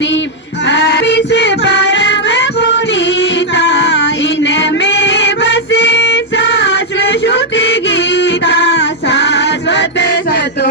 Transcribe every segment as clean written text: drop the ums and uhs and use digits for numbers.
से परम पुनीता इनमें बसे शाश्वत श्रुति गीता शाश्वत सतो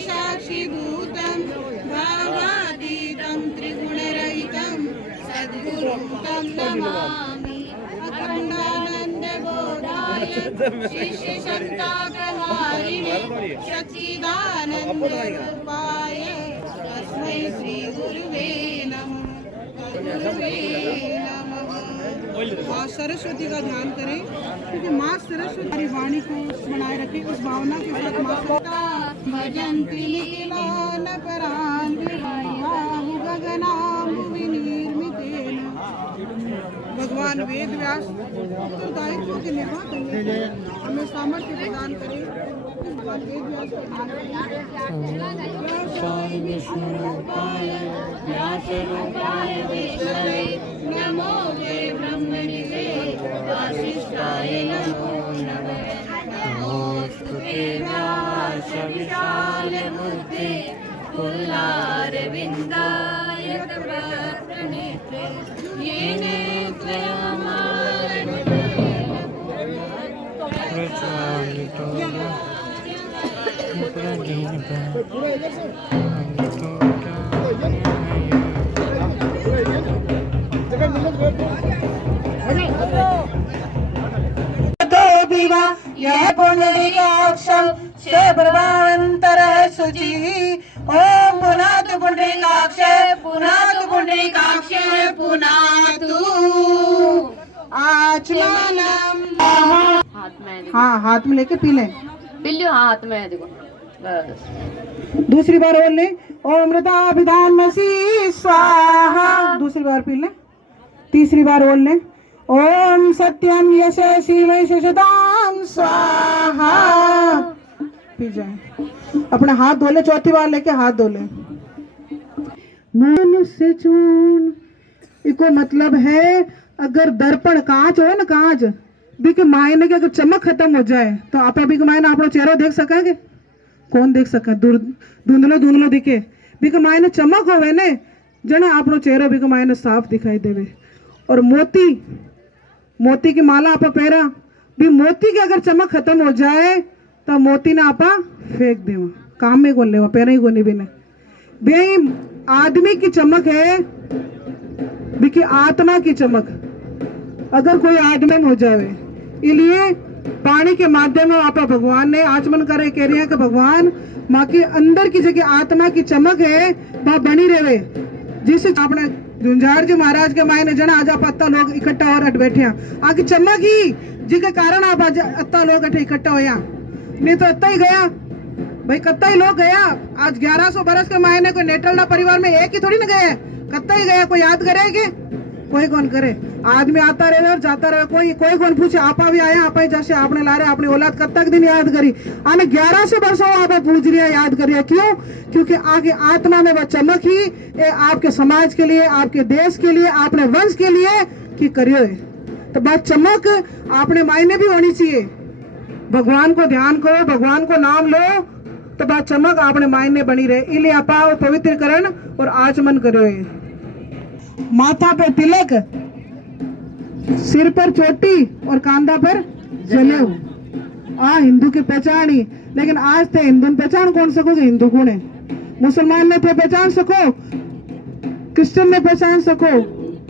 साक्षीभूतं भावातीतं त्रिगुणरहितं सद्गुरुं तं नमामि अखण्डानन्दबोधाय शिष्यशक्ताग्रहारिणे सच्चिदानन्दरूपाय तस्मै श्रीगुरुवे नमः। माँ सरस्वती का ध्यान करें क्योंकि माँ सरस्वती हमारी वाणी को बनाए रखे उस भावना के साथ माँ भजन्ति लीलान परान् विहायाहु गगनाम्बु विनिर्मितेन। भगवान वेद व्यास उत्तरदायित्व के निर्वाह करेंगे, हमें सामर्थ्य प्रदान करें। वेद व्यास नमो वे ब्रह्मनिधे वासिष्ठाय नमो नमः। नमोस्तुते व्यास विशाल बुद्धे कुलारविन्दाय तवक्त्रनेत्रे येने यह पुनरीक्षम प्रभावंतरः शुचिः ओम पुनातु पुंडरीकाक्ष पुनातु पुंडरीकाक्ष पुनातु आचमनम। हाथ में हाँ हाथ में लेके पी लें। बिल्ली हाथ में है, देखो बस। दूसरी बार बोल लें ओम अमृताभिधान मसी स्वाहा। दूसरी बार पी लें। तीसरी बार बोल लें ओम सत्यम यशस्वी वै शशताम स्वाहा। पी जाए। अपना हाथ धो ले। चौथी बार लेके हाथ धो ले। मनुष्य चून इको मतलब है अगर दर्पण कांच हो ना, कांच देखिए मायने के अगर चमक खत्म हो जाए तो आप अभी के मायने अपना चेहरा देख सकेंगे? कौन देख सके? धुंधलो धुंधलो दिखे भी के मायने चमक होवे ने जने आपनो चेहरो भी के मायने साफ दिखाई देवे। और मोती, मोती की माला आपा पहरा भी मोती की अगर चमक खत्म हो जाए तो मोती ने आपा फेंक देवा, काम में कौन लेवा, पहरा ही कोनी भी ने। भाई आदमी की चमक है भी की आत्मा की चमक अगर कोई आदमी हो जावे, इसलिए पानी के माध्यम में आपा भगवान ने आचमन करे कह रहे हैं कि भगवान माँ के अंदर की जगह आत्मा की चमक है वह बनी रहे। जिससे आपने झुंझार जी महाराज के मायने जना आज आप अत्ता लोग इकट्ठा और अट बैठे हैं आगे चमक ही जिसके कारण आप आज अत्ता लोग अठे इकट्ठा होया, नहीं तो अत्ता ही गया भाई, कत्ता ही लोग गया। आज 1100 बरस के मायने कोई नेटलडा परिवार में एक ही थोड़ी ना गया, कत्ता ही गया। कोई याद करेगी? कोई कौन करे। आदमी आता रहे और जाता रहे, कोई कौन पूछे आपा भी आया आपा ही जैसे आपने ला रहे अपनी औलाद कब तक दिन याद करी आने 1100 वर्षों आप पूछ रही है, याद करिए। क्यों? क्योंकि आगे आत्मा में वह चमक ही आपके समाज के लिए, आपके देश के लिए, आपने वंश के लिए की करियो है। तो बस चमक आपने मायने भी होनी चाहिए। भगवान को ध्यान करो, भगवान को नाम लो तो बस चमक आपने मायने बनी रहे। इसलिए आपा पवित्रकरण और आचमन करो। माथा पे तिलक, सिर पर चोटी और कांधा पर जनेऊ हिंदू की पहचान ही। लेकिन आज थे हिंदू पहचान कौन सकोगे? हिंदू कौन है? मुसलमान ने थे पहचान सको, क्रिश्चियन ने पहचान सको,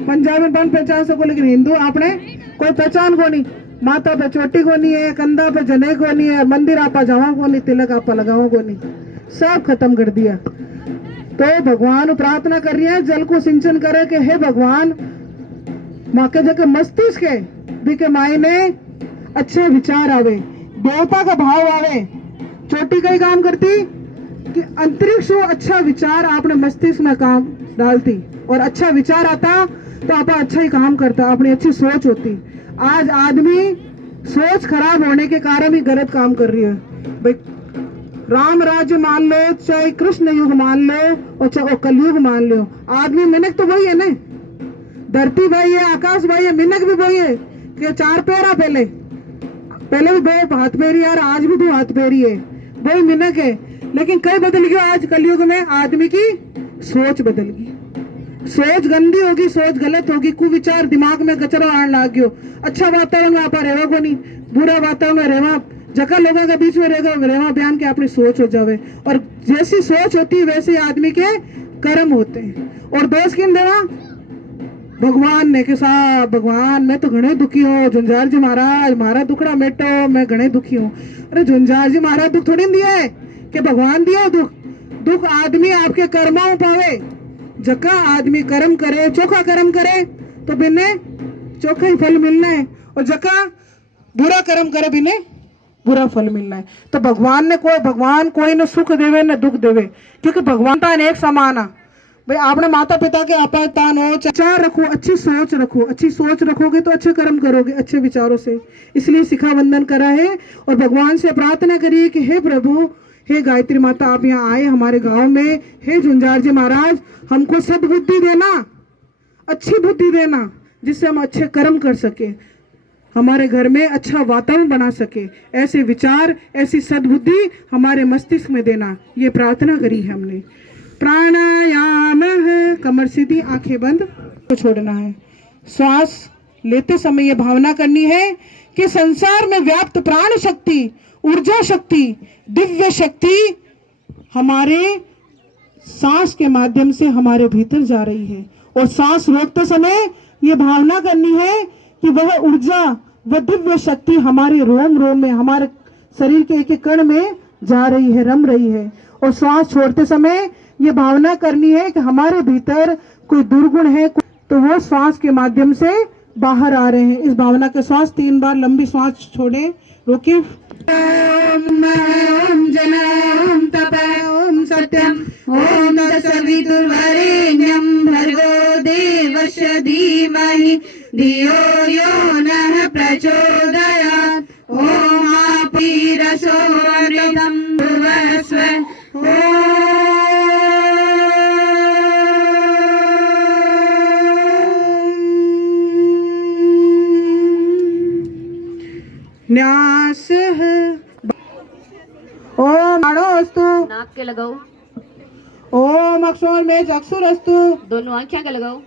पंजाबी बन पहचान सको, लेकिन हिंदू आपने कोई पहचान को नहीं। माथा पे चोटी को नहीं है, कंधा पे जने को नहीं है, मंदिर आपा जावा को नहीं, तिलक आपा लगाओ को नहीं, सब खत्म कर दिया। तो भगवान प्रार्थना कर रही है जल को सिंचन करे कि हे भगवान माँ के जगह मस्तिष्क है भी के मायने अच्छे विचार आवे, देवता का भाव आवे। चोटी का ही काम करती कि अंतरिक्ष अच्छा विचार आपने मस्तिष्क में काम डालती और अच्छा विचार आता तो आप अच्छा ही काम करता, अपनी अच्छी सोच होती। आज आदमी सोच खराब होने के कारण ही गलत काम कर रही है। भाई राम राज्य मान लो, चाहे कृष्ण युग मान लो और चाहे कलयुग मान लो, आदमी मिनक तो वही है ना। धरती वही है, आकाश वही है, मिनक भी वही है कि 4 पैरा पहले भी 2 हाथ पैरी यार, आज भी 2 हाथ पैरी है, वही मिनक है। लेकिन कई बदल गया आज कलयुग में, आदमी की सोच बदल गई। सोच गंदी होगी, सोच गलत होगी, कुविचार दिमाग में कचरा आने लग गयो। अच्छा वातावरण में आप रेवा को नहीं, बुरा वातावरण में रेवा जगह लोगों के बीच में रेवा बयान के अपनी सोच हो जावे। और जैसी सोच होती है वैसे आदमी के कर्म होते हैं। और दोष किन देवा? भगवान ने कि साहब भगवान मैं तो घणे दुखी हूँ, झुंझार जी महाराज मारा दुखड़ा मेटो, मैं घणे दुखी हूँ। अरे झुंझार जी महाराज दुख थोड़ी दिया है कि भगवान दिया दुख। दुख आदमी आपके कर्मों पावे। जका आदमी कर्म करे, चोखा कर्म करे तो बिने चोखा ही फल मिलना है, और जका बुरा कर्म करे बिने बुरा फल मिलना है। तो भगवान कोई न सुख देवे न दुख देवे, क्योंकि भगवान का एक समान है। भाई आपने माता पिता के आपातान हो, विचार रखो, अच्छी सोच रखो। अच्छी सोच रखोगे तो अच्छे कर्म करोगे अच्छे विचारों से। इसलिए शिखा वंदन करा है और भगवान से प्रार्थना करिए कि हे प्रभु, हे गायत्री माता आप यहाँ आए हमारे गांव में, हे झुंझार जी महाराज हमको सद्बुद्धि देना, अच्छी बुद्धि देना, जिससे हम अच्छे कर्म कर सके, हमारे घर में अच्छा वातावरण बना सके। ऐसे विचार, ऐसी सद्बुद्धि हमारे मस्तिष्क में देना, ये प्रार्थना करी है हमने। प्राणायाम है, कमर सीधी, आंखें बंद, तो छोड़ना है। श्वास लेते समय ये भावना करनी है कि संसार में व्याप्त प्राण शक्ति, ऊर्जा शक्ति, दिव्य शक्ति हमारे सांस के माध्यम से हमारे भीतर जा रही है। और सांस रोकते समय ये भावना करनी है कि वह ऊर्जा, वह दिव्य शक्ति हमारे रोम रोम में, हमारे शरीर के एक एक कण में जा रही है, रम रही है। और श्वास छोड़ते समय ये भावना करनी है कि हमारे भीतर कोई दुर्गुण है, तो वो श्वास के माध्यम से बाहर आ रहे हैं। इस भावना के श्वास 3 बार लंबी श्वास छोड़े, रोके। ओम जन ओम तप ओम सत्यम ओम तत्सवितुर्वरेण्यं भर्गो देवस्य धीमहि धियो यो नः प्रचोदयात्। ओम अपीरसो अमृतं भुवस्व। न्यास है। ओम अस्तु। नाक के लगाओ। ओम अक्षोर में चक्षुरस्तु। दोनों आँखें के लगाओ।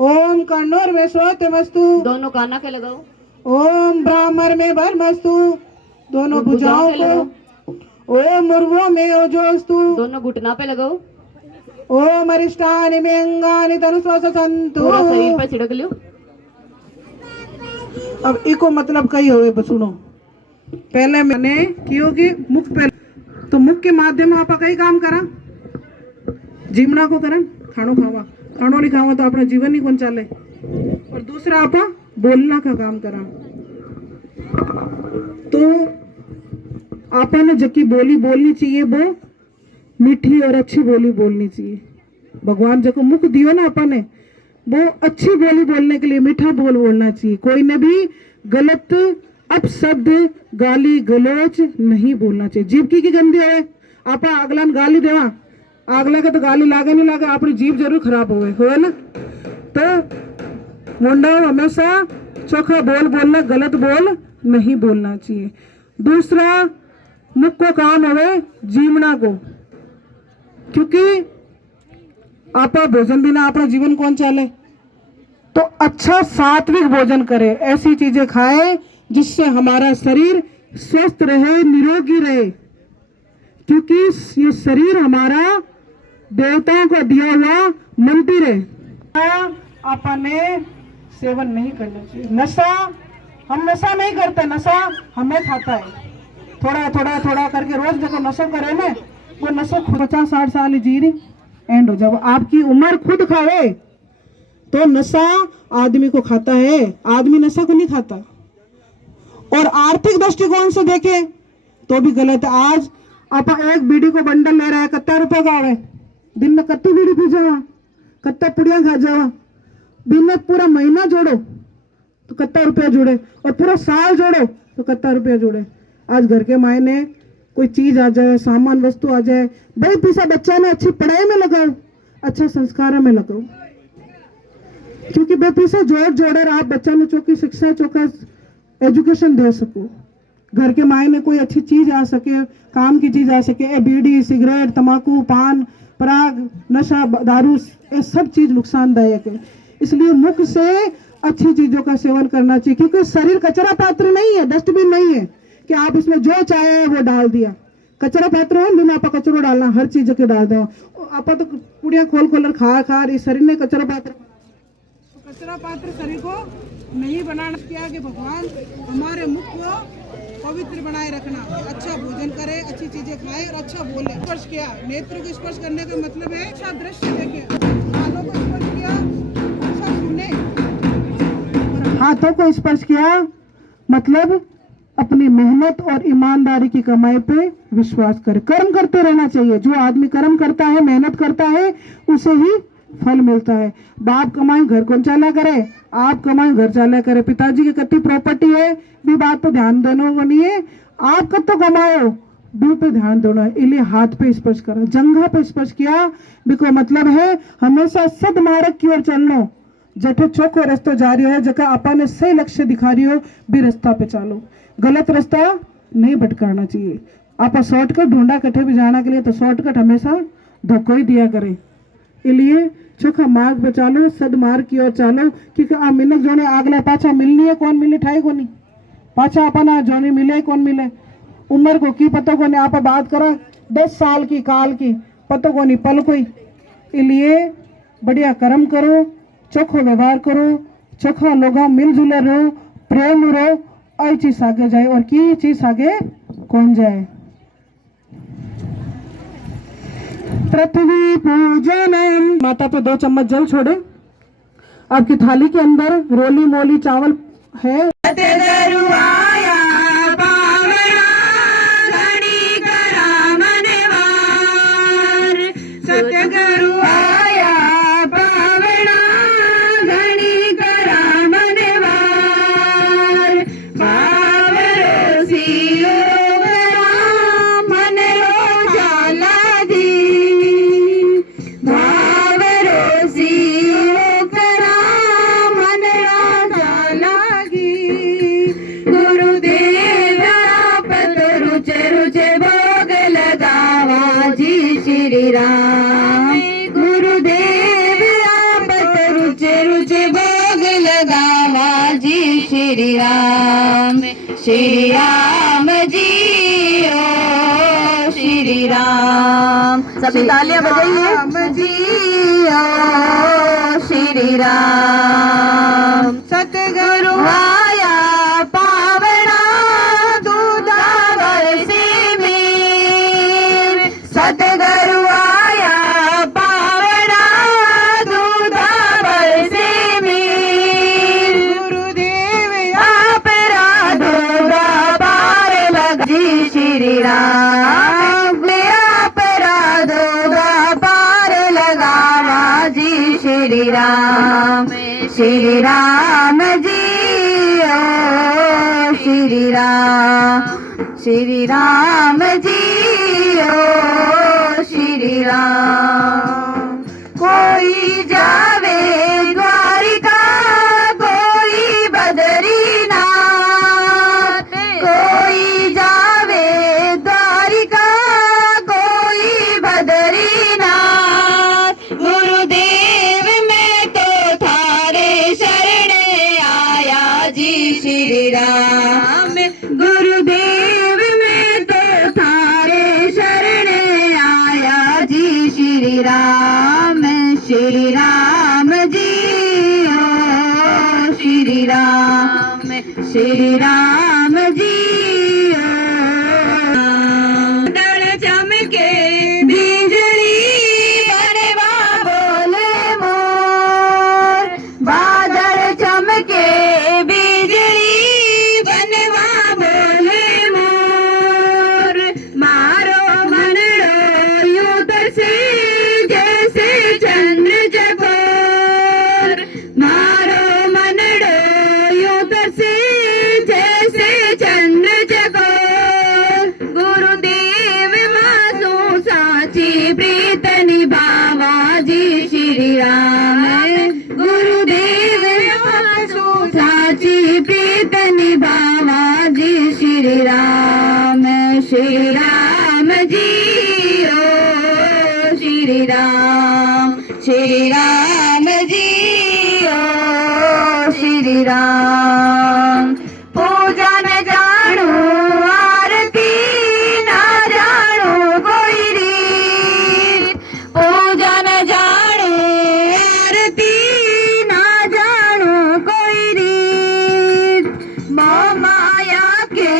ओम कर्णोर में श्रोत्रमस्तु। दोनों काना के लगाओ। ओम ब्राह्मण में भर्मस्तु। दोनों भुजाओं को। ओम उर्वों में ओजोस्तु। दोनों घुटना पे लगाओ। ओम अरिष्टानि में अंगानि तनुस्वसन्तु। पूरा शरीर पर छिड़क लो। अब इको मतलब कई हुए सुनो। पहले मैंने क्यों कि मुख पे, तो मुख के माध्यम आप कई काम करा, जीवना को करा, खानो खावा, खानो नहीं खावा तो अपना जीवन ही कौन चाले। और दूसरा आप बोलना का काम करा। तो आपने जबकि बोली बोलनी चाहिए वो मीठी और अच्छी बोली बोलनी चाहिए। भगवान जो को मुख दियो ना अपने, वो अच्छी बोली बोलने के लिए मीठा बोल बोलना चाहिए। कोई ने भी गलत अपशब्द गाली गलोच नहीं बोलना चाहिए। जीभ की गंदी है, आप अगला गाली देवा, अगला के तो गाली लागे नहीं लागे, अपनी जीभ जरूर खराब होवे ना। तो मुंडा हमेशा चोखा बोल बोलना, गलत बोल नहीं बोलना चाहिए। दूसरा मुख को काम होवे जीवना को, क्योंकि आपा भोजन बिना अपना जीवन कौन चले। तो अच्छा सात्विक भोजन करें, ऐसी चीजें खाएं जिससे हमारा शरीर स्वस्थ रहे, निरोगी रहे। क्योंकि ये शरीर हमारा देवताओं का दिया हुआ मंदिर है। अपने सेवन नहीं करना चाहिए। नशा, हम नशा नहीं करते, नशा हमें खाता है। थोड़ा थोड़ा थोड़ा करके रोज देखो नशा करे ना, वो नशा 50-60 साल जी रही एंड हो। जब आपकी उम्र खुद खावे तो नशा आदमी को खाता है, आदमी नशा को नहीं खाता। और आर्थिक दृष्टिकोण से देखें तो भी गलत है। आज आप एक बीड़ी को बंडल ले रहे हैं, कितना रुपए का है, दिन में कत्ती बीड़ी पी जाओ, कितना पुड़िया खा जाओ, दिन में पूरा महीना जोड़ो तो कितना रुपया जुड़े, और पूरा साल जोड़ो तो कितना रुपया जुड़े। आज घर के मायने कोई चीज आ जाए, सामान वस्तु आ जाए, भाई पैसा बच्चा ने अच्छी पढ़ाई में लगाओ, अच्छा संस्कार में लगाओ। क्योंकि बे पैसा जोड़ आप बच्चा ने चौकी शिक्षा चौका एजुकेशन दे सको। घर के मायने कोई अच्छी चीज आ सके, काम की चीज आ सके। बीड़ी सिगरेट तंबाकू पान पराग नशा दारू, ये सब चीज नुकसानदायक है। इसलिए मुख से अच्छी चीजों का सेवन करना चाहिए। क्योंकि शरीर कचरा पात्र नहीं है, डस्टबिन नहीं है कि आप इसमें जो चाहे वो डाल दिया। कचरा पात्र है, बिना आप कचरो डालना, हर चीज के डाल दो। आप तो पुड़िया खोल खा इस शरीर ने कचरा पात्र, तो कचरा पात्र शरीर को नहीं बनाना। किया कि भगवान हमारे मुख को पवित्र बनाए रखना, अच्छा भोजन करे, अच्छी चीजें खाए और अच्छा बोले। स्पर्श किया, नेत्र को स्पर्श करने का मतलब है अच्छा दृश्य देखे। कानों को स्पर्श किया, अच्छा सुने। हाथों को स्पर्श किया मतलब अपनी मेहनत और ईमानदारी की कमाई पे विश्वास करे। कर्म करते रहना चाहिए। जो आदमी कर्म करता है, मेहनत करता है, उसे ही फल मिलता है। बाप कमाए घर कौन चाला करे, आप कमाए घर चाला करे। पिताजी की कितनी प्रॉपर्टी है भी बात पे ध्यान देना को नहीं है। आप कब तो कमाओ भी पे ध्यान देना है। इसलिए हाथ पे स्पर्श करा, जंघा पे स्पर्श किया भी कोई मतलब है हमेशा सदमार्ग की ओर चलना। जठे चौको रास्ता जा रही है, जगह आपने सही लक्ष्य दिखा रही हो भी रास्ता पे चलो, गलत रास्ता नहीं भटकाना चाहिए। आप शॉर्टकट ढूंढा कटे भी जाना के लिए तो शॉर्टकट हमेशा धोखा ही दिया करे। इसलिए चोखा मार्ग पे चालो, सदमार्ग की ओर चालो। क्योंकि आ मिनक जोने आगला पाछा मिलनी है, कौन मिले ठाई को नहीं, पाछा अपना जोने मिले कौन मिले। उम्र को की पतो को नहीं, आप बात करा 10 साल की काल की पतो को नहीं पल कोई। इसलिए बढ़िया कर्म करो, चोखो व्यवहार करो, चोखा लोगा मिलजुले रहो, प्रेम रहो, और चीज आगे जाए और की चीज आगे कौन जाए। पृथ्वी पूजनम। माता पे 2 चम्मच जल छोड़े। आपकी थाली के अंदर रोली मोली चावल है। सतगुरु आया पावना धनी करा मनवार। सतगुरु आया पावना धनी करा मनवार। पावरो सिरो करा मन लो जाला दी। भावरो सिरो करा मन लो जाला गी। गुरुदेव आप तो रुच रुच भोग लगावा जी श्री राम। गुरुदेव आप तो रुच रुच भोग लगावा जी श्री राम। श्री राम जी ओ श्री राम। सभी तालियां बजाइए। राम जी ओ श्री राम। सतगुरु आया पावना दूधावर से मीर। सतगुरु आया पावना दूधावर से मीर। गुरुदेव आप राधोगा पार लगा जी श्री राम। आप राधोगा पार लगावा जी श्री राम। श्री राम जी ओ श्री राम। श्री राम जी ओ श्री राम। कोई जावे द्वारिका कोई बद्रीनाथ। कोई जावे द्वारिका कोई बद्रीनाथ। गुरुदेव मैं तो थारे शरण आया जी श्री राम। गुरुदेव मैं तो थारे शरण आया जी श्री राम। श्री राम जी ओ श्री राम। श्री राम जी ओ। दड़ चमके बिजली बनवा बोले मोर। बादल चमके बिजली बनवा बोले मोर। मारो मनड़ो यूं तरसे जैसे चंद्र चकोर। मारो मनड़ो यूं तरसे जैसे चंद्र चकोर। गुरुदेव मासू साची प्रीत निभावा जी श्री राम। गुरुदेव मासू साची प्रीत निभावा जी श्री राम। श्री राम जी ओ श्री राम। श्री राम जी ओ श्री राम। पूजा न जानू आरती ना जानू कोई रीत। पूजा न जानू आरती ना जानू कोई रीत। मोह माया के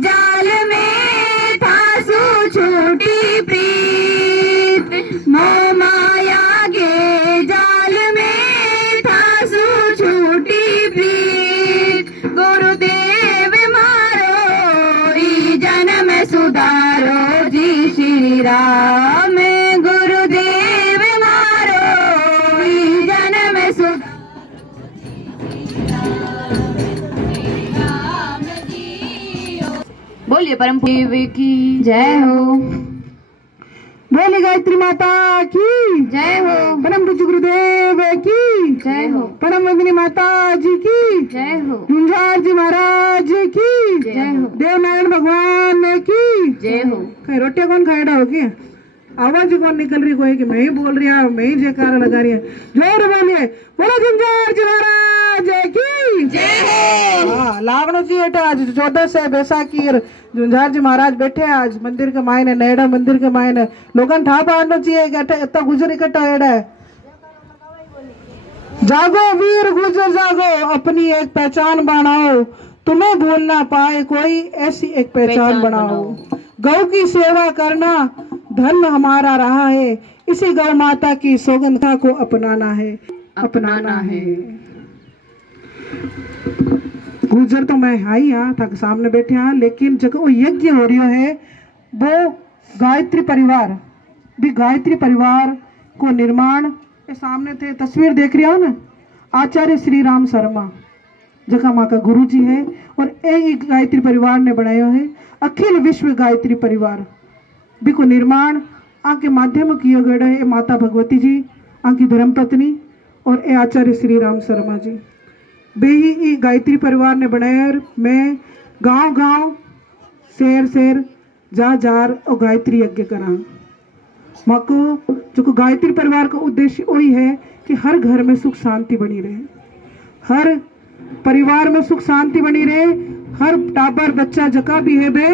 जाल में फांसू छूटी प्रीत। मोह माया के जाल में फांसू छूटी प्रीत। गुरुदेव मारो ई जन्म सुधारो जी श्री राम। गुरुदेव मारो ई जन्म सुधारो। बोलिए परम देव की जय हो। बोली गायत्री माता की जय हो। परम पूज्य गुरुदेव की जय हो। परम वंदनी माता जी की जय हो। झुंझार जी महाराज की जय हो। देवनारायण भगवान की जय हो। कहीं रोटियां कौन खाएगा हो क्या? आवाज कौन निकल रही कोई कि मैं ही बोल रही हूँ, मैं ही जयकारा लगा रही हूँ। जोर बोलिए बोलो झुंझार जी महाराज की जय हो। हाँ लागनो चाहिए आज 14 से बैसाखी झुंझार जी महाराज बैठे आज मंदिर के मायने नेड़ा मंदिर के मायने लोगन ठा पाड़ना चाहिए कि इतना गुजर इकट्ठा हेड़ा है। जागो वीर गुजर जागो अपनी एक पहचान बनाओ। तुम्हें भूल ना पाए कोई ऐसी एक पहचान बनाओ। गौ की सेवा करना धर्म हमारा रहा है। इसी गौ माता की सौगंधा को अपनाना है, अपनाना है। गुजर तो मैं आई यहाँ था सामने बैठे यहाँ, लेकिन जब वो यज्ञ हो रही है वो गायत्री परिवार भी, गायत्री परिवार को निर्माण के सामने थे तस्वीर देख रही हो ना, आचार्य श्री राम शर्मा जगह माँ का गुरु जी है, और एक गायत्री परिवार ने बनाया है अखिल विश्व गायत्री परिवार भी को निर्माण आके माध्यम किया गया है। माता भगवती जी आकी धर्मपत्नी और ए आचार्य श्री राम शर्मा जी बेही गायत्री परिवार ने बनाया। मैं गांव गांव शहर शहर जा जार और गायत्री यज्ञ करा माँ को, जो गायत्री परिवार का उद्देश्य वही है कि हर घर में सुख शांति बनी रहे, हर परिवार में सुख शांति बनी रहे, हर टाबर बच्चा जका भी है बे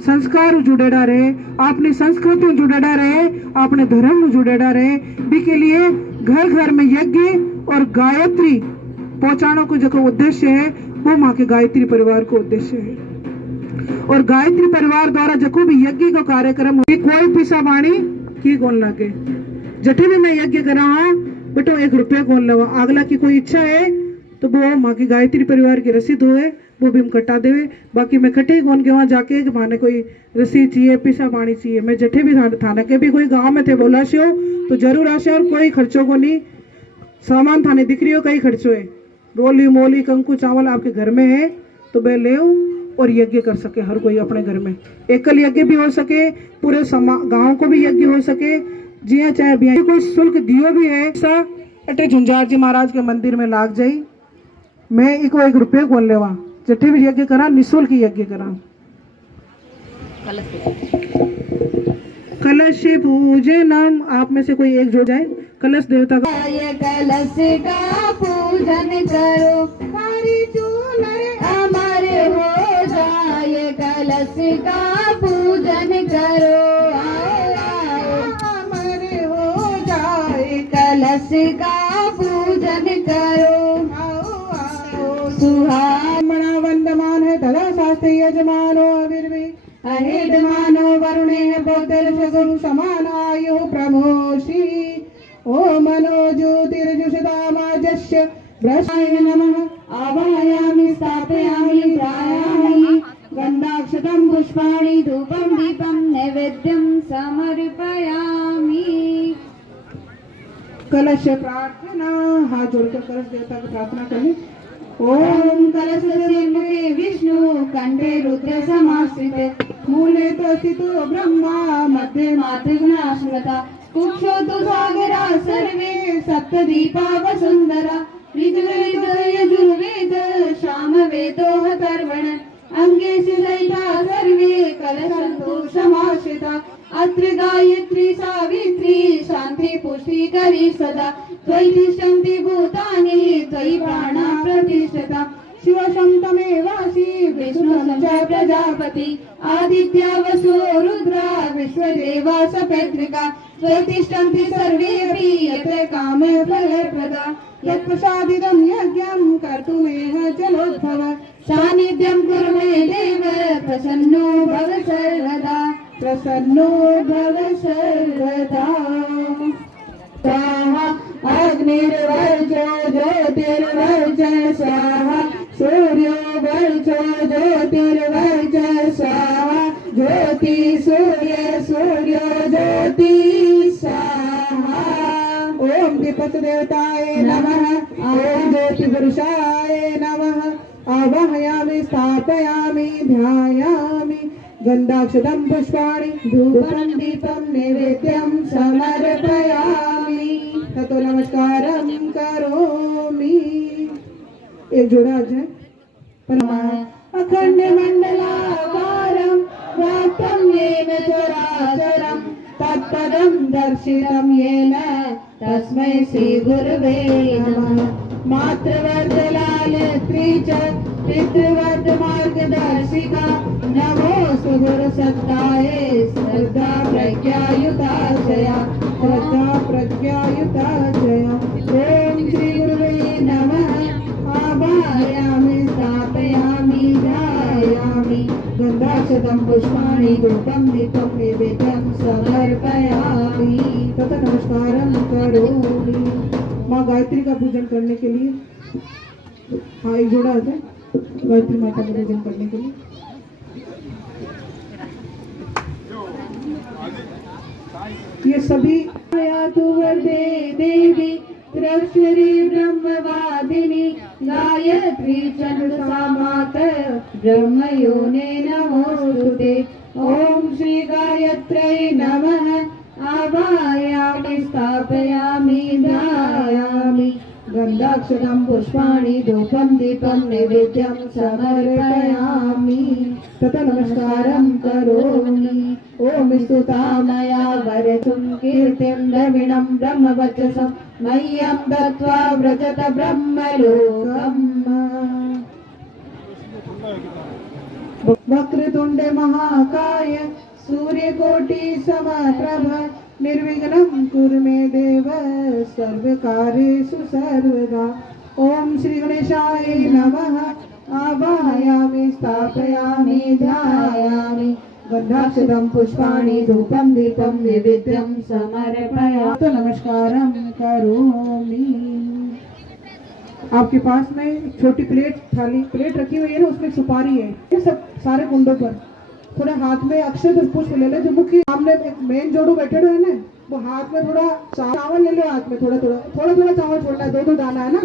संस्कार जुड़ेड़ा रहे, अपनी संस्कृति जुड़ेड़ा रहे, अपने धर्म जुड़ेड़ा रहे भी के लिए घर घर में यज्ञ और गायत्री पहुंचाने को जो उद्देश्य है वो माँ के गायत्री परिवार को उद्देश्य है। और गायत्री परिवार द्वारा जो भी यज्ञ का कार्यक्रम हो, कोई पैसा वाणी की कौन लगे, जठे भी मैं यज्ञ करा हूँ बेटो 1 रुपया कौन लगा, अगला की कोई इच्छा है तो वो माँ की गायत्री परिवार की रसीद हुए वो भी हम कटा देवे। बाकी मैं कटे कौन के वहाँ जाके माने कोई रसीद चाहिए पैसा पानी चाहिए, मैं जठे भी थाने के भी कोई गांव में थे बोला से हो तो जरूर आशे, और कोई खर्चों को नहीं, सामान थाने दिख रही हो कई खर्चो है, रोली मोली कंकु चावल आपके घर में है तो बे ले और यज्ञ कर सके हर कोई अपने घर में, एकल यज्ञ भी हो सके, पूरे गांव को भी यज्ञ हो सके, जिया चाहे भी कोई शुल्क दियो भी है ऐसा अटे झुंझार जी महाराज के मंदिर में लाग जाई, मैं एक 1 रुपये कौन लेवा, जठे भी यज्ञ करा निःशुल्क यज्ञ करा। कलश पूजनम, आप में से कोई एक जो जाए कलश देवता का, ये कलश का पूजन करो, हमारी चूनर अमर हो जाए, कलश का पूजन करो, अमर हो जाए, कलश का पूजन करो, सुहामणा वंदमान है तदा शास्त्रे यजमानो अविर्वी अहेडमानो वरुणे बौद्धर्ष गुरु समानायु प्रमोषि ओ मनो ज्योतिर्जुषदामाजस्य ब्रह्माय नमः आवाहयामि स्थापयामि ध्यायामि गन्धाक्षतं पुष्पाणि धूपं दीपं नैवेद्यं समर्पयामि। कलश प्रार्थना, हाथ जोड़कर कलश देवता की प्रार्थना करें। ओम कलशस्य मुखे विष्णु कंठे रुद्र समाश्रिते, मूले तो स्थितो ब्रह्मा मध्ये मातृघ्ना स्मृता, कुक्षो तु सागरा सर्वे सप्तदीपा वसुंधरा, ऋग्वेदो यजुर्वेद सामवेदो अथर्वण, अंगे शिलैता सर्वे कलशन्तु समाश्रिता, अत्र गायत्री सावित्री शांति पुष्टि करी सदा, त्वयि तिष्ठन्ति भूतानि त्वयि प्राणा प्रतिष्ठिता, शिवशन्तमेवासि विष्णु च प्रजापति, आदित्या वसु रुद्रा विश्वदेवा सपेत्रिका, त्वयि तिष्ठन्ति सर्वेऽपि यत्र कामे फलप्रदा, यत्प्रसादितं यज्ञं कर्तुमेह जलोद्भव, सान्निध्यं कुरु मे देव प्रसन्नो भव सर्वदा, प्रसन्नो भव सर्वदा। स्वाहा अग्निर्वर्चो ज्योतिर्वर्च स्वाहा, सूर्यो वर्चो ज्योतिर्वर्च स्वाहा, ज्योति सूर्य सूर्यो ज्योति स्वाहा। ओम दीपक देवताय नमः, ओम ज्योति पुरुषाय नमः, आवाहयामि स्थापयामि ध्यायामि, गन्धाक्षतं पुष्पाणि धूपं दीपं नैवेद्यं समर्पयामि, ततो नमस्कारं करोमि। एक जोड़ा आज है अखंड मंडलाकारं व्याप्तं येन चराचरं, तत्पदं दर्शितं येन तस्मै श्री गुरवे नमः। मातृवर्धलालत्री च पितृवर्ध मार्गदर्शिका, नमोस्तु गुरुसत्ताये श्रद्धा प्रज्ञायुताशया, श्रद्धा प्रज्ञायुताशया। ओम श्री गुरुवे नमः, आवाहयामि स्थापयामि ध्यायामि, गन्धाक्षतं पुष्पाणि धूपं दीपं नैवेद्यं समर्पयामि तथा नमस्कारम करोमि। माँ गायत्री का पूजन करने के लिए हाँ एक जोड़ा होता है गायत्री माता का पूजन करने के लिए। ये सभी तु वरदे देवी त्र्यक्षरी ब्रह्मवादिनी गायत्री छन्दसा माता ब्रह्मयोने नमोस्तुते। ॐ श्री गायत्र्यै नमः आवाहयामि स्थापयामि ध्यायामि गन्धाक्षरं पुष्पाणि धूपं दीपं नैवेद्यं समर्पयामि तथा नमस्कारं करोमि। ॐ स्तुता मया वरतुं कीर्तिं द्रविणं ब्रह्मवचसं मह्यं दत्त्वा व्रजत ब्रह्मलोकम्। वक्रतुण्ड महाकाय सूर्यकोटि समप्रभ निर्विघ्नं कुरु मे देव सर्वकार्येषु सर्वदा। ओम श्री गणेशाय नमः आवाहयामि स्थापयामि ध्यायामि गन्धाक्षरं पुष्पाणि धूपं दीपं नैवेद्यं समर्पयामि तो नमस्कारं करोमि। आपके पास में एक छोटी प्लेट रखी हुई है ना, उसमें सुपारी है। ये सब सारे कुंडों पर थोड़ा हाथ में अक्षत और पुष्प ले ले। जो मुख्य सामने एक मेन जोड़ू बैठे हुए हैं ना, वो हाथ में थोड़ा चावल ले लो, हाथ में थोड़ा चावल छोड़ना है, 2 दाना है ना।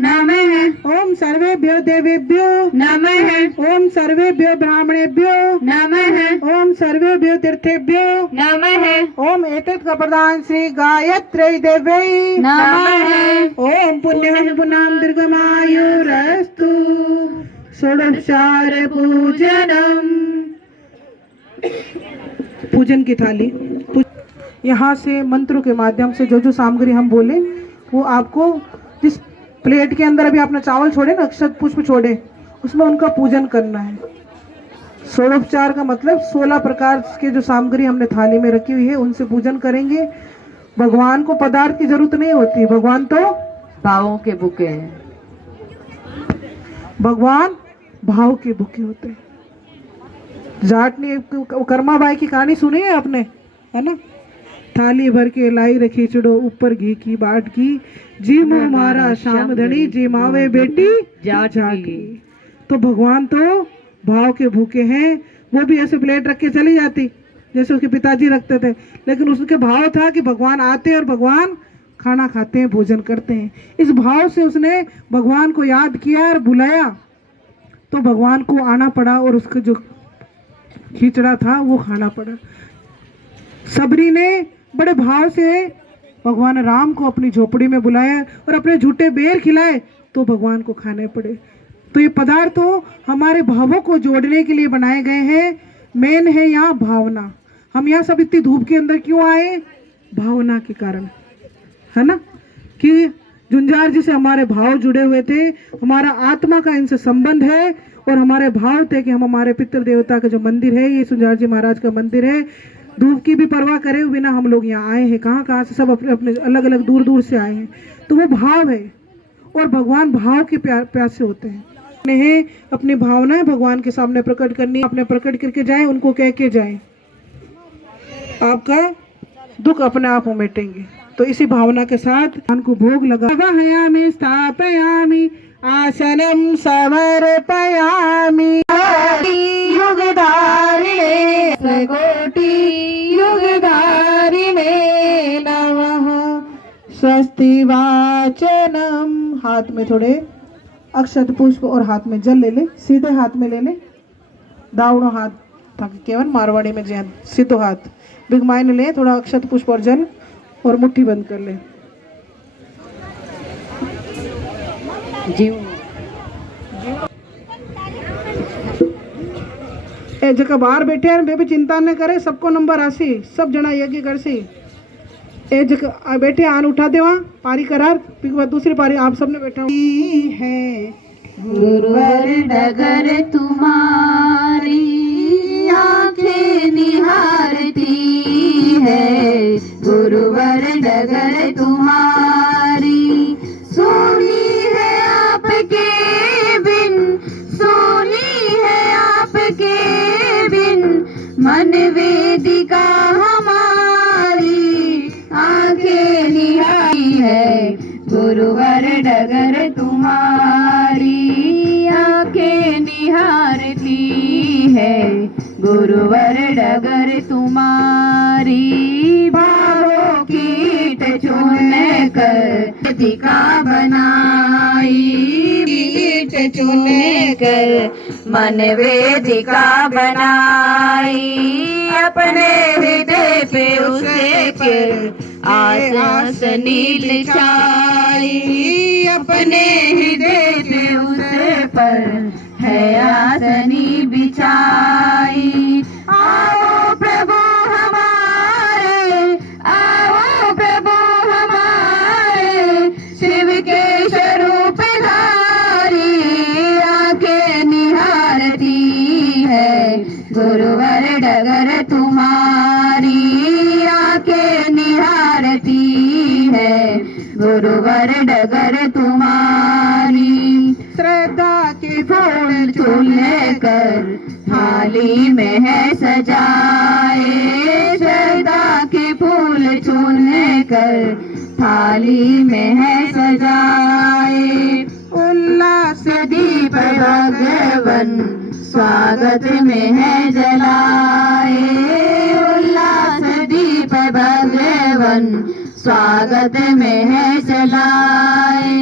नमः ओम सर्वेभ्यो देवेभ्यो नमः ओम सर्वेभ्यो ब्राह्मणेभ्यो नमः ओम सर्वेभ्यो तीर्थेभ्यो नमः ओम एतत् प्रदान श्री गायत्री देव्यै नमः ओम पुण्यं पुण्यं दीर्घमायुरस्तु षोडशोपचार पूजन की थाली। यहाँ से मंत्रों के माध्यम से जो जो सामग्री हम बोले वो आपको जिस प्लेट के अंदर अभी आपने चावल छोड़े ना, अक्षत पुष्प छोड़े, उसमें उनका पूजन करना है। षोडशोपचार का मतलब 16 प्रकार के जो सामग्री हमने थाली में रखी हुई है उनसे पूजन करेंगे। भगवान को पदार्थ की जरूरत नहीं होती, भगवान तो भावों के भूखे हैं। भगवान भाव के भूखे होते हैं। जाट ने कर्मा बाई की कहानी सुनी है आपने, है ना। थाली भर के लाई रखी चिड़ो ऊपर घी की बाट की, जी मुँह मारा शाम धनी जी मावे बेटी जाट की। तो भगवान तो भाव के भूखे हैं। वो भी ऐसे प्लेट रख के चली जाती जैसे उसके पिताजी रखते थे, लेकिन उसके भाव था कि भगवान आते और भगवान खाना खाते हैं, भोजन करते हैं। इस भाव से उसने भगवान को याद किया और बुलाया, तो भगवान को आना पड़ा और उसका जो खिचड़ा था वो खाना पड़ा। सबरी ने बड़े भाव से भगवान राम को अपनी झोपड़ी में बुलाया और अपने झूठे बेर खिलाए, तो भगवान को खाने पड़े। तो ये पदार्थ तो हमारे भावों को जोड़ने के लिए बनाए गए हैं। मेन है यहाँ भावना। हम यहाँ सब इतनी धूप के अंदर क्यों आए? भावना के कारण, है ना। कि झुंझार जी से हमारे भाव जुड़े हुए थे, हमारा आत्मा का इनसे संबंध है और हमारे भाव थे कि हम हमारे पितृ देवता का जो मंदिर है, ये झुंझार जी महाराज का मंदिर है। धूप की भी परवाह करे बिना हम लोग यहाँ आए हैं। कहाँ से सब अपने अपने अलग अलग दूर दूर से आए हैं। तो वो भाव है और भगवान भाव के प्यासे होते हैं। उन्हें अपनी भावनाएं भगवान के सामने प्रकट करनी, अपने प्रकट करके जाएं, उनको कह के जाएं, आपका दुख अपने आप मिटेंगे। तो इसी भावना के साथ भगवान को भोग लगा। आवाहयामि स्थापयामि आसनं समर्पयामि युगधारिणे कोटि युगधारिणे नमः। स्वस्ति वाचनम। हाथ में थोड़े अक्षत पुष्प और हाथ में जल ले ले, सीधे हाथ में ले ले, दावड़ो हाथ ताकि केवल मारवाड़ी में जय सीधो हाथ बिगमाई ने ले, थोड़ा अक्षत पुष्प और जल और मुट्ठी बंद कर ले। ए जगह बाहर बैठे हैं बेबी चिंता न करे, सबको नंबर आसी, सब जना यज्ञ कर सी। ए जगह बैठे आन उठा दे, वहाँ पारी करार, फिर बाद दूसरी पारी आप सबने बैठा है। गुरुवर डगर तुम्हारी आंखें निहारती है, गुरुवर डगर तुम्हारी सोनी है आपके बिन, सोनी है आपके बिन, है, गुरुवर डगर तुम्हारी आंखें निहारती है, गुरुवर डगर तुम्हारी भावों कीट चुन कर दिखा बनाई, कीट चुन कर मन वेदिका बनाई, अपने हृदय पे उसे फिर आस नील छाई, अपने हृदय पे उसे पर है आसनी बिछाई। आओ प्रभु हमारे, आओ प्रभु हमारे, शिव के स्वरूप धारी आंखें निहारती है, गुरुवर डगर तुम्हारी आंखें निहारती है, गुरुवर डगर तुम्हारी। श्रद्धा के फूल चुन कर थाली में है सजाए, श्रद्धा के फूल चुन कर थाली में है सजाए, उल्लास दीप भगवन स्वागत में है जलाए, उल्लास दीप भगवन स्वागत में है जलाए।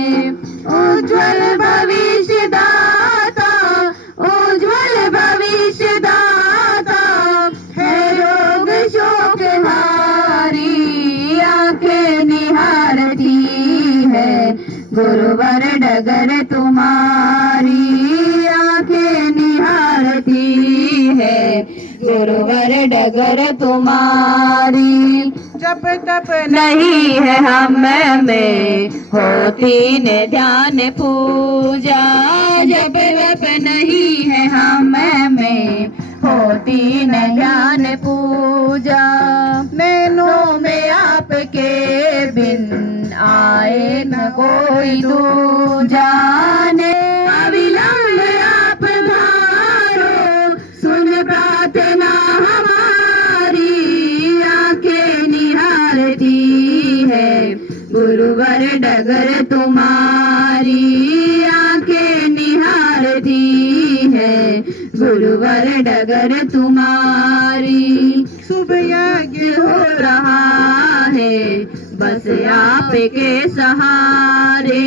उज्ज्वल भविष्य दाता, उज्ज्वल भविष्य दाता है रोग शोक हारी आंखें निहारती है, गुरुवर डगर तुम्हारी आंखें निहारती है, गुरुवर डगर तुम्हारी। जब तप नहीं है हम में होती न ध्यान पूजा, जब तप नहीं है हम में होती न ध्यान पूजा, नैनों में आपके बिन आए न कोई दूजा, अविलंब आप धारो सुन प्रार्थना हमारी आंखें निहारती है, गुरुवर डगर तुम्हारी आंखें निहारती है, गुरुवर डगर तुम्हारी। शुभ यज्ञ हो रहा है बस आपके सहारे,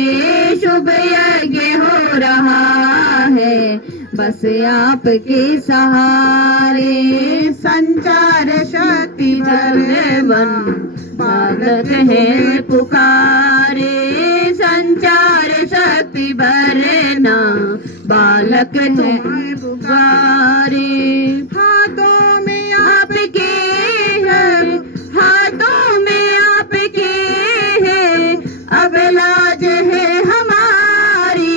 शुभ यज्ञ हो रहा है बस आपके सहारे, संचार शक्ति भगवन बालक है पुकारे, संचार शक्ति भरना बालक तुम्हें पुकारे। हाथों में आपके है, हाथों में आपके है, अब लाज है हमारी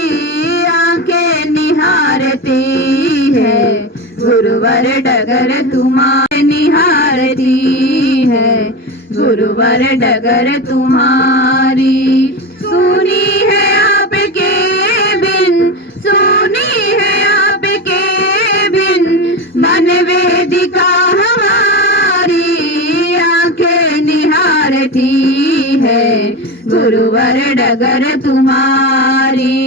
आंखें निहारती है, गुरुवर डगर तुम्हारी निहारती है, गुरुवर डगर तुम्हारी। सुनी है आपके बिन, सुनी है आपके बिन, मन वेदिका हमारी आंखें निहारती है, गुरुवर डगर तुम्हारी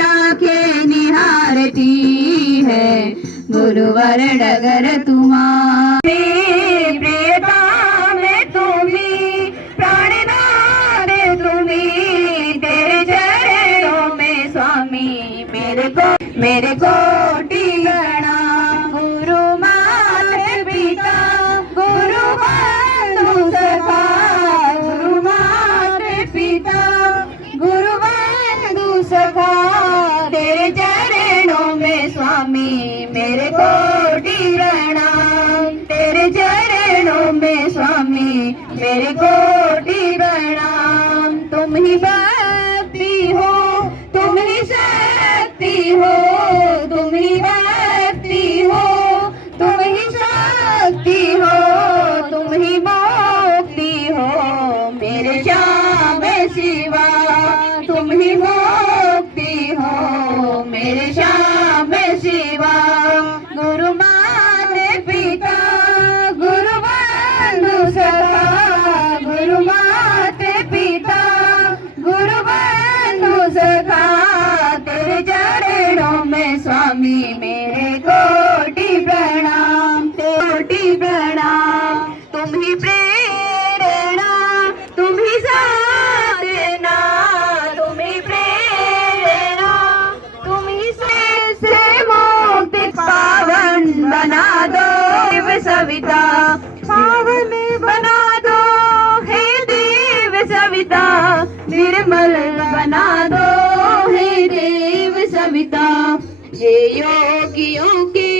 आंखें निहारती है, गुरुवर डगर तुम्हारी। मेरे कोटि गणा गुरु मात पिता, गुरु बंधु सखा, गुरु मात पिता, गुरु बंधु सखा, तेरे चरणों में स्वामी मेरे कोटि प्रणाम, तेरे चरणों में स्वामी मेरे कोटि प्रणाम। तुम ही भक्ति हो, तुम ही शक्ति हो, तुम ही भक्ति हो, तुम ही शक्ति हो, तुम ही मुक्ति हो, मेरे श्याम शिवा, तुम ही मुक्ति हो, मेरे श्याम शिवा। गुरु मात पिता, गुरु बंधु सखा, गुरु मात पिता, सविता पावन बना दो हे देव सविता निर्मल बना दो हे देव सविता हे योगियों के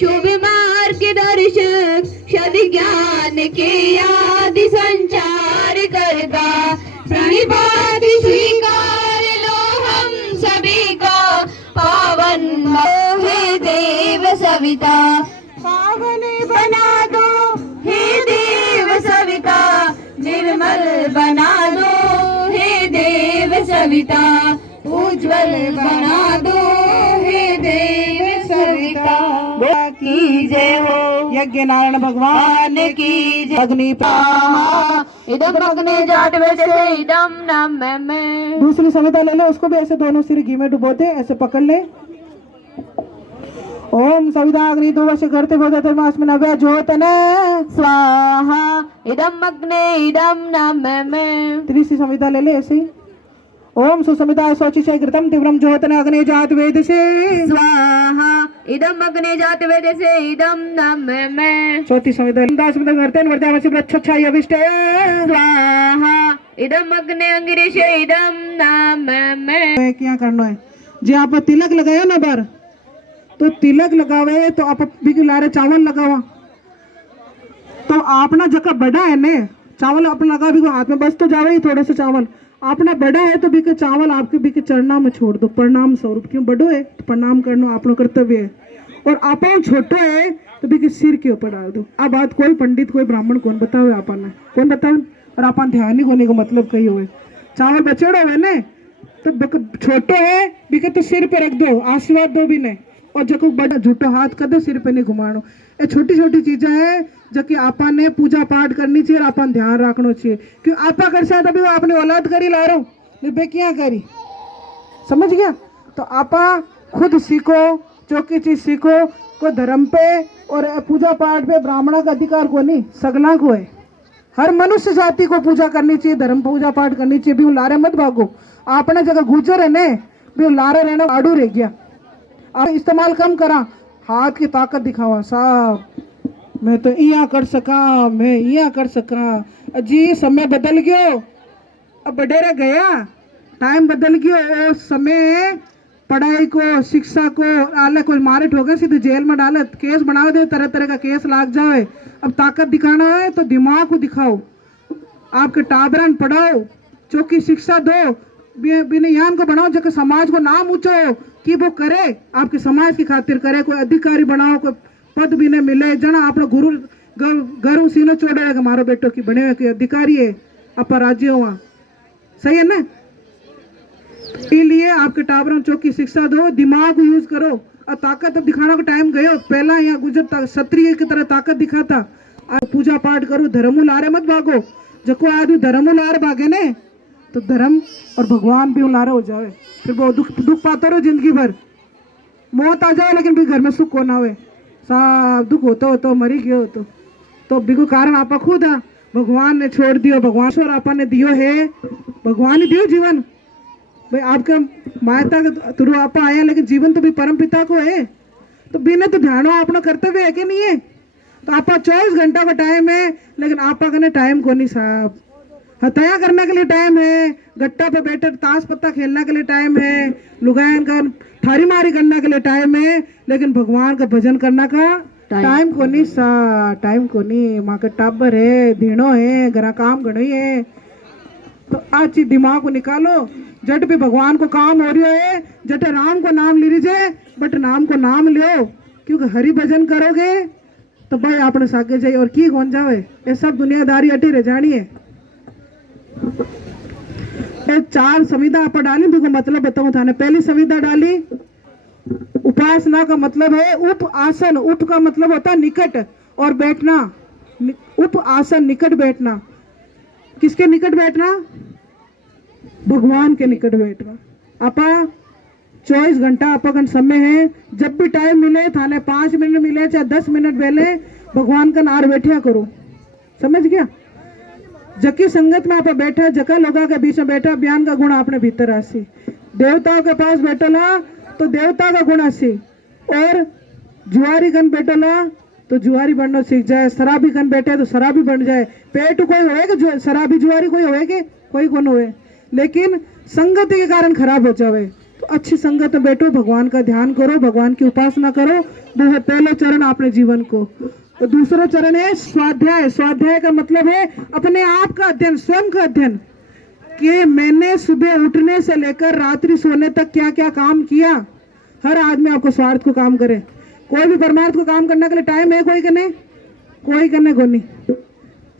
शुभ मार्गदर्शक सद ज्ञान के आदि संचार करता प्रणिपात स्वीकार लो हम सभी को पावन हे देव सविता पावन बना दो हे देव सविता निर्मल बना दो हे देव सविता उज्जवल बना दो हे देव सविता की जय हो यज्ञ नारायण भगवान की जय अग्नि इदम अग्नि जाट वैसे इदम नाम में दूसरी सविता ले ले, उसको भी ऐसे दोनों सिर घी में डुबोते ऐसे पकड़ ले। ओम सविता अग्नि दो वर्ष करते बोलते मास में नव्या ज्योतन स्वाहा इदम अग्नि इदम नाम में तीसरी सविता ले ले ऐसे ही। ओम सुसमिता शोचिषे घृतम तीव्रम ज्योतन अग्नि जात वेद से स्वाहा इदम अग्नि जात वेद से इदम नाम में चौथी सविता दास में करते हैं वर्तमान से अच्छा अविष्ट स्वाहा इदम अग्नि अंगिरिश इदम नाम में क्या करना है जी। आप तिलक लगाया ना बार तो तिलक लगावे तो आप भी लारे चावल लगावा तो आपना जगह बड़ा है ने चावल अपना लगा भी हाथ में बस तो जावे ही थोड़ा सा चावल आपना बड़ा है तो भी चावल आपके भी चरणा में छोड़ दो प्रणाम स्वरूप क्यों बड़ो है तो प्रणाम करना आपनो कर्तव्य है और आप छोटो है तो भी सिर के ऊपर डाल दो। अब बात कोई पंडित कोई ब्राह्मण कौन बताओ आप कौन बताओ और आप ध्यान ही होने का मतलब कही हुए चावल बचेड़ो है ने तो छोटो है भी तो सिर पे रख दो आशीर्वाद दो भी नहीं और जब बड़ा झूठो हाथ कर दो सिर पे नहीं घुमानो। ये छोटी छोटी चीजें हैं जो कि आपा ने पूजा पाठ करनी चाहिए और आपन ध्यान रखना चाहिए क्यों आपा कर सकते अभी आपने औलाद करी ला रहा बे क्या करी समझ गया। तो आपा खुद सीखो जो की चीज सीखो को धर्म पे और पूजा पाठ पे ब्राह्मणों का अधिकार को नहीं सगला को है। हर मनुष्य जाति को पूजा करनी चाहिए धर्म पूजा पाठ करनी चाहिए भी लारे मत भागो आपने जगह गुजर है ने भी लारे रहना आड़ू रह गया आप इस्तेमाल कम करा हाथ की ताकत दिखावा साहब मैं तो यहाँ कर सका मैं यहाँ कर सका जी समय बदल गयो अब बडेरा गया टाइम बदल गयो समय पढ़ाई को शिक्षा को आले कोई मारे ठोके सीधे जेल में डाले केस बना दे तरह तरह का केस लाग जाए। अब ताकत दिखाना है तो दिमाग को दिखाओ आपके टाबरन पढ़ाओ चौकी शिक्षा दो बिना यान को बनाओ जो समाज को नाम ऊंचो कि वो करे आपके समाज की खातिर करे कोई अधिकारी बनाओ कोई पद भी नहीं मिले जना आप गुरु गर्व सीनो चोड़ेगा मारो बेटो की बने हुए अधिकारी है आप राज्य हुआ सही है ना। इसलिए आपके टाबरों चौकी शिक्षा दो दिमाग को यूज करो और ताकत अब दिखाने का टाइम गयो पहला यहाँ गुजरता क्षत्रिय की तरह ताकत दिखाता आज पूजा पाठ करो धर्मू लारे मत भागो जको आदमी धर्मू लारे भागे ने तो धर्म और भगवान भी लारे हो जाए फिर वो दुख पाते रहो जिंदगी भर मौत आ जाए लेकिन भी घर में सुख को ना हुए सब दुख होता हो तो मरी गयो तो बिगु कारण आपा खुद भगवान ने छोड़ दियो भगवान और आपा ने दियो है भगवान ही दियो जीवन भाई आपके माता के थ्रू आपा आया लेकिन जीवन तो भी परम पिता को है तो बिना तो ध्यान अपना कर्तव्य है कि नहीं है। तो आपा 24 घंटा का टाइम है लेकिन आपा कने टाइम को नहीं साहब हत्या करने के लिए टाइम है गट्टा पे बैठे ताश पत्ता खेलने के लिए टाइम है लुगायन का थारी मारी करने के लिए टाइम है लेकिन भगवान का भजन करने का टाइम को नहीं सा टाइम को नहीं माँ का टाबर है धीनो है घरा काम घड़ी है। तो आज चीज दिमाग को निकालो जट भी भगवान को काम हो रही है जट राम को नाम ले लीजिए बट नाम को नाम लियो क्योंकि हरि भजन करोगे तो भाई आपने सागे जाइए और की कौन जावे ये सब दुनियादारी अटी रह जानी है। ये 4 संविधा आप डाली देखो मतलब बताऊं थाने पहली संविधा डाली उपासना का मतलब है उप आसन उप का मतलब होता है निकट और बैठना उप आसन निकट बैठना किसके निकट बैठना भगवान के निकट बैठना। आपा 24 घंटा आपका समय है जब भी टाइम मिले थाने 5 मिनट मिले चाहे 10 मिनट पहले भगवान का नार बैठिया करो समझ गया। जकी संगत में आप बैठा जका लोगों के बीच में बैठा बयान का गुण आपने भीतर आसी देवताओं के पास बैठला तो देवता का गुण आसी और जुआरी गण बैठला तो जुआरी बनना सीख जाए, शराबी कन बैठे तो शराबी बन जाए। पेट कोई होएगा जो शराबी जुआरी कोई होएगे, कोई कौन होए, लेकिन संगत के कारण खराब हो जावे। तो अच्छी संगत में बैठो, भगवान का ध्यान करो, भगवान की उपासना करो। वो है पहला चरण अपने जीवन को। तो दूसरा चरण है स्वाध्याय। स्वाध्याय का मतलब है अपने आप का अध्ययन, स्वयं का अध्ययन, कि मैंने सुबह उठने से लेकर रात्रि सोने तक क्या क्या काम किया। हर आदमी आपको स्वार्थ को काम करे, कोई भी परमार्थ को काम करने के लिए टाइम है कोई करने, कोई करने को नहीं।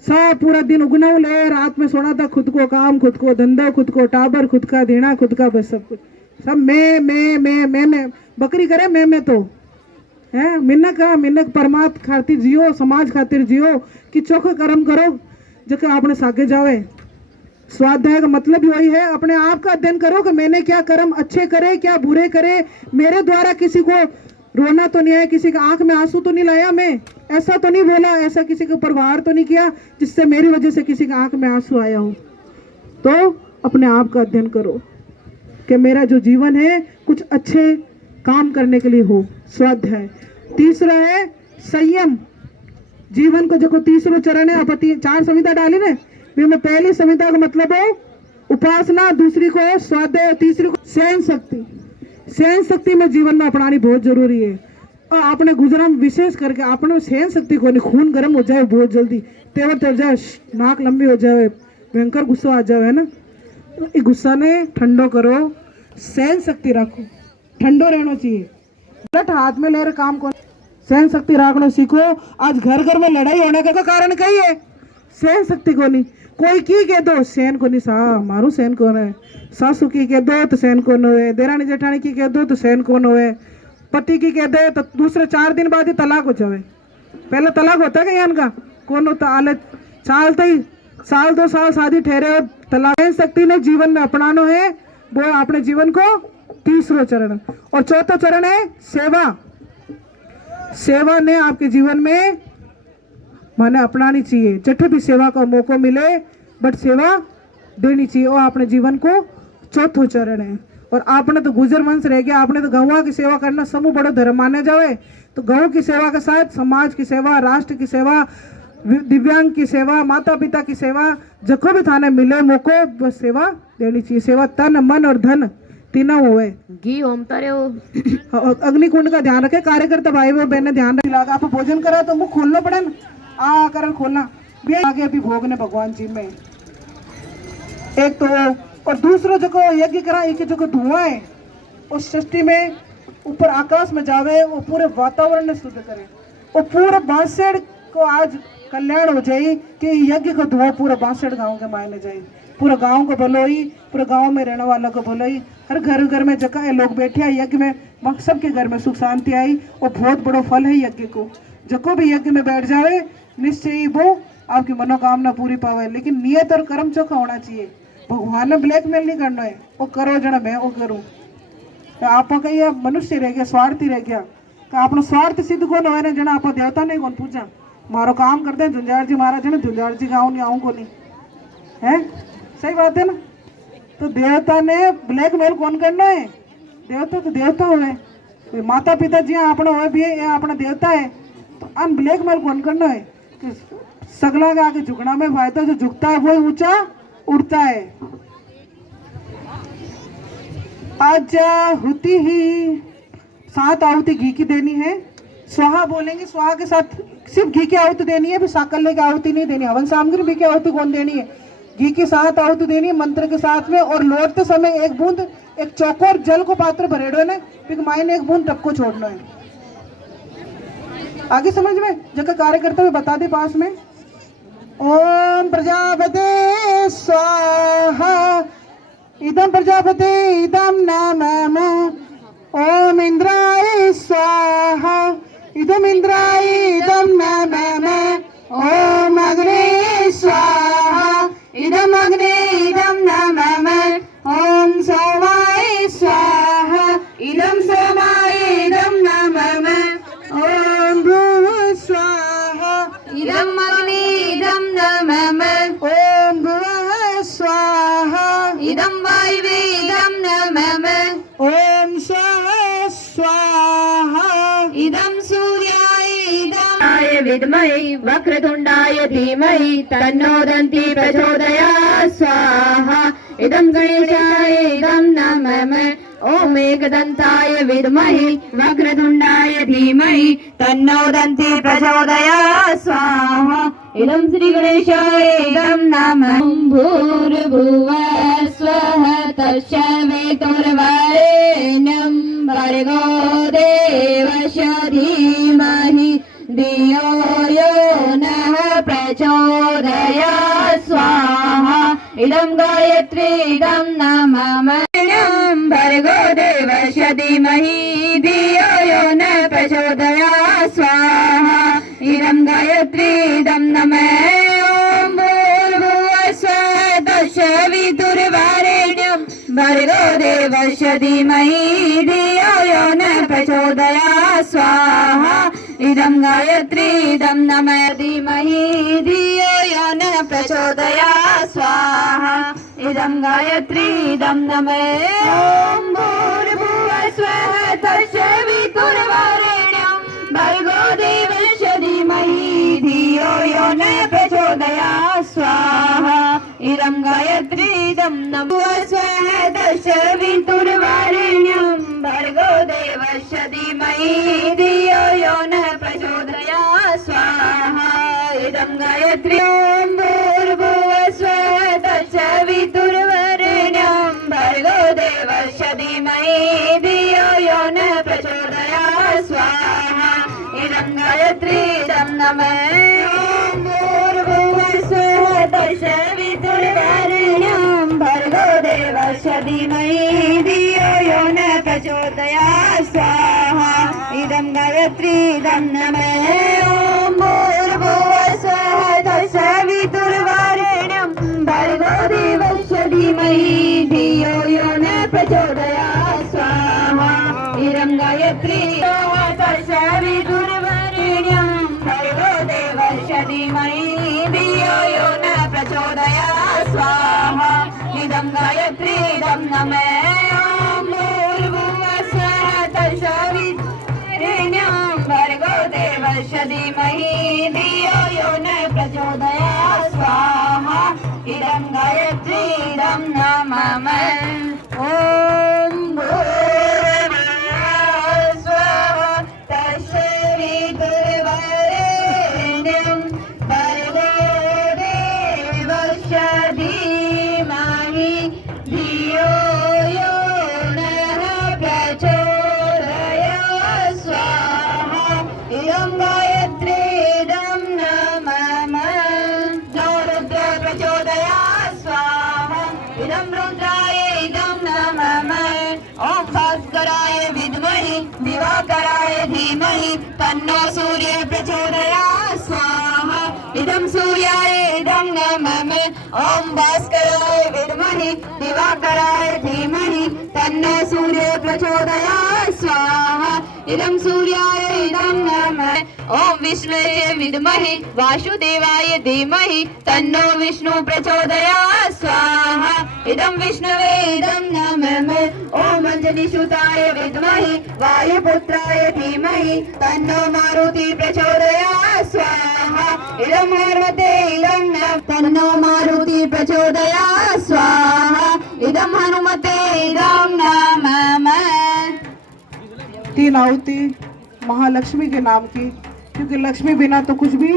सब पूरा दिन उगना ले, रात में सोना था, खुद को काम, खुद को धंधा, खुद को टाबर, खुद का देना, खुद का बस सब कुछ, सब मैं बकरी करे मैं तो है। मिन्नक परमात्मा खातिर जियो, समाज खातिर जियो, कि चौखे कर्म करो जब आपने सागे जावे। स्वाध्याय का मतलब ही वही है, अपने आप का अध्ययन करो कि मैंने क्या कर्म अच्छे करे, क्या बुरे करे, मेरे द्वारा किसी को रोना तो नहीं है, किसी का आंख में आंसू तो नहीं लाया, मैं ऐसा तो नहीं बोला, ऐसा किसी के ऊपर वार तो नहीं किया जिससे मेरी वजह से किसी का आंख में आंसू आया हो। तो अपने आप का अध्ययन करो कि मेरा जो जीवन है कुछ अच्छे काम करने के लिए हो। स्वाध्याय। तीसरा है संयम। जीवन को जो तीसरा चरण है, आप 4 संहिता डाली ना, में पहली संहिता का मतलब है उपासना, दूसरी को है स्वाध्याय, तीसरी को सहन शक्ति। सहन शक्ति में जीवन में अपनानी बहुत जरूरी है। और आपने गुजराम विशेष करके आपने सहन शक्ति को नहीं, खून गर्म हो जाए बहुत जल्दी, तेवर चढ़ जाए, नाक लंबी हो जाए, भयंकर गुस्सा आ जाए, है ना। तो गुस्सा ने ठंडो करो, सहन शक्ति रखो, ठंडो रहना चाहिए। गलत हाथ में ले रहे काम को सहन शक्ति रखना सीखो। आज घर घर में लड़ाई होने का कारण कही है, सहन शक्ति को नहीं। कोई की कह दो सहन को नहीं, सा मारू सहन कौन है, सासू की कह दो तो सहन कौन होए, देरानी जेठानी की कह दो तो सहन कौन होए, पति की कह दे तो दूसरे 4 दिन बाद ही तलाक हो जावे। पहले तलाक होता है क्या इनका, कौन होता, आले चालते ही साल 2 साल शादी ठहरे और तलाक। सहन शक्ति ने जीवन में अपनाना है, वो अपने जीवन को तीसरा चरण। और चौथा चरण है सेवा। सेवा ने आपके जीवन में माने अपनानी चाहिए, जब भी सेवा का मौका मिले बट सेवा देनी चाहिए। और अपने जीवन को चौथो चरण है। और आपने तो गुजर वंश रह गया, आपने तो गौवा की सेवा करना समूह बड़ो धर्म माने जावे। तो गौ की सेवा के साथ समाज की सेवा, राष्ट्र की सेवा, दिव्यांग की सेवा, माता पिता की सेवा, जको भी थाने मिले मौको बस सेवा देनी चाहिए। सेवा तन मन और धन तीनों होवे। घी होमता रहो। अग्निकुंड का ध्यान रखे, कार्यकर्ता भाई बहन ध्यान रखे। आप भोजन करा तो मुख खोलना पड़े ना, आ कर खोलना भी आगे अभी भोगने भगवान जी में एक तो। और दूसरा जो यज्ञ करा, एक जो धुआं है उस सृष्टि में ऊपर आकाश में जावे, वो पूरे वातावरण ने शुद्ध करे, वो पूरे बांसड़ को आज कल्याण हो जाए कि यज्ञ का धुआं पूरा बांसड़ गांव के मायने जाए, पूरा गांव को भलोई, पूरे गांव में रहने वालों को भलोई, हर घर में जगह लोग बैठे हैं यज्ञ में, सबके घर में सुख शांति आई। और बहुत बड़ा फल है यज्ञ को, जको भी यज्ञ में बैठ जावे निश्चय ही वो आपकी मनोकामना पूरी पावे। लेकिन नियत और कर्म चोखा होना चाहिए। भगवान ने ब्लैकमेल नहीं करना है, वो करो जना मैं वो करूँ। तो आप कहीं मनुष्य रह गया, स्वार्थी रह गया, तो आपने स्वार्थ सिद्ध कौन हो जना, आप देवता नहीं कौन पूछा, मारो काम करते हैं झुंझार जी महाराज है ना, झुंझार जी गाँव नहीं आऊँ को नहीं है, सही बात है ना। तो देवता ने ब्लैकमेल कौन करना है, देवता तो देवता हुए, माता पिता जी अपना हुए भी है, अपना देवता है। तो अन ब्लैकमेल कौन करना है कि सगला के आगे झुकना में फायदा, जो झुकता है वो ऊंचा उड़ता है। आज होती ही 7 आहुति घी की देनी है, स्वाहा बोलेंगे, स्वाहा के साथ सिर्फ घी की आहुति देनी है, फिर साकल्य की आहुति नहीं देनी। हवन सामग्री भी की आहुति कौन देनी है, घी की 7 आहुति देनी है मंत्र के साथ में। और लौटते समय 1 बूंद एक चौकोर जल को पात्र भरेड़ो ने, फिर मायने 1 बूंद टपको छोड़ना है। आगे समझ में जगह कार्यकर्ता भी बता दे पास में। ओम प्रजापते स्वाहा, इदम प्रजापते इदम नमः। ओम इंद्राय स्वाहा, इदम इंद्राय इदम नमः। ओम अग्ने स्वाहा, इदम अग्ने इदम नमः। ओम सोमाय स्वाहा, इदम सोमाय इदम नमः। ओम भूः स्वाहा, इदं अग्ने इदं नमः। ओम भुवः स्वाहा, इदं वायवे इदं नमः। ओम स्वः स्वाहा, इदं सूर्याय इदं विद्महे वक्रतुण्डाय धीमहि तन्नो दन्ति प्रचोदयात् स्वाहा इदं गणेशाय इदं नमः ॐ एकदन्ताय विद्महे वक्रतुण्डाय धीमहि तन्नो दन्ति प्रचोदयात् स्वाहा इदं श्रीगणेशाय इदं नमः भूर्भुवः स्वः तत्सवितुर्वरेण्यं भर्गो देवस्य धीमहि धियो यो नः प्रचोदयात् स्वाहा इदं गायत्री इदं नमः भर्गो देवस्य धीमहि धियो यो नः प्रचोदयात् स्वाहा इदं गायत्री इदं नमः ॐ भूर्भुवः स्वः तत्सवितुर्वरेण्यं भर्गो देवस्य धीमहि धियो यो नः प्रचोदयात् स्वाहा इदं गायत्री इदं नमः धीमहि धियो यो नः प्रचोदयात् स्वाहा इदं गायत्री इदं नमः ॐ भूर्भुवः स्वः तत्सवितुर्वरेण्यं भर्गो देवस्य धीमहि धियो यो नः प्रचोदयात् स्वाहा इदं गायत्री इदं नमः स्वः तत्सवितुर्वरेण्यं भर्गो देवस्य धीमहि धियो यो नः प्रचोदयात् स्वाहा इदं गायत्री ॐ भूर्भुवः स्वः तत्सवितुर्वरेण्यं भर्गो देवस्य धीमहि धियो यो नः प्रचोदयात् स्वाहा इदं गायत्री इदं नमः ॐ भूर्भुवः स्वः तत्सवितुर्वरेण्यं भर्गो देवस्य धीमहि धियो यो नः प्रचोदयात् स्वाहा इदं गायत्री इदं नमः ॐ भूर्भुवः स्वः तत्सवितुर्वरेण्यं भर्गो देवस्य धीमहि धियो यो नः प्रचोदयात् स्वाहा इदं गायत्री तत्सवितुर्वरेण्यं भर्गो देवस्य धीमहि धियो यो नः प्रचोदयात् स्वाहा इदं गायत्री इदं नमः ॐ भूर्भुवः स्वः तत्सवितुर्वरेण्यं भर्गो देवस्य धीमहि धियो यो नः प्रचोदयात् स्वाहा इदं गायत्री इदं नमः ॐ भूर्भुवः स्वः तत्सवितुर्वरेण्यं भर्गो देवस्य धीमहि धियो यो नः प्रचोदयात् स्वाहा इदं गायत्री इदं नमः रुद्र प्रचोदयात् स्वाहा इदं रुद्राय इदं नमः ॐ भास्कराय विद्महे दिवाकराय धीमहि तन्नो सूर्य प्रचोदयात् स्वाहा इदं सूर्याय इदं नमः ॐ भास्कराय विद्महे दिवाकराय धीमहि तन्नो सूर्य प्रचोदयात् स्वाहा इदं सूर्याय इदं नमः ॐ विष्णवे विद्महे वासुदेवाय धीमहि तन्नो विष्णु प्रचोदयात् स्वाहा इदं विष्णवे इदं नमः ॐ अंजनीसुताय विद्महे वायुपुत्राय धीमहि तन्नो मारुति प्रचोदयात् स्वाहा इदं हनुमते इदं नमः तन्नो मारुति प्रचोदयात् स्वाहा इदं हनुमते इदं नमः 3 आहुति महालक्ष्मी के नाम की, क्योंकि लक्ष्मी बिना तो कुछ भी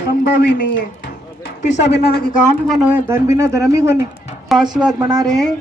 संभव ही नहीं है। पैसा बिना तो काम ही कौन है, धन बिना धर्म ही कौन है। आशीर्वाद बना रहे हैं,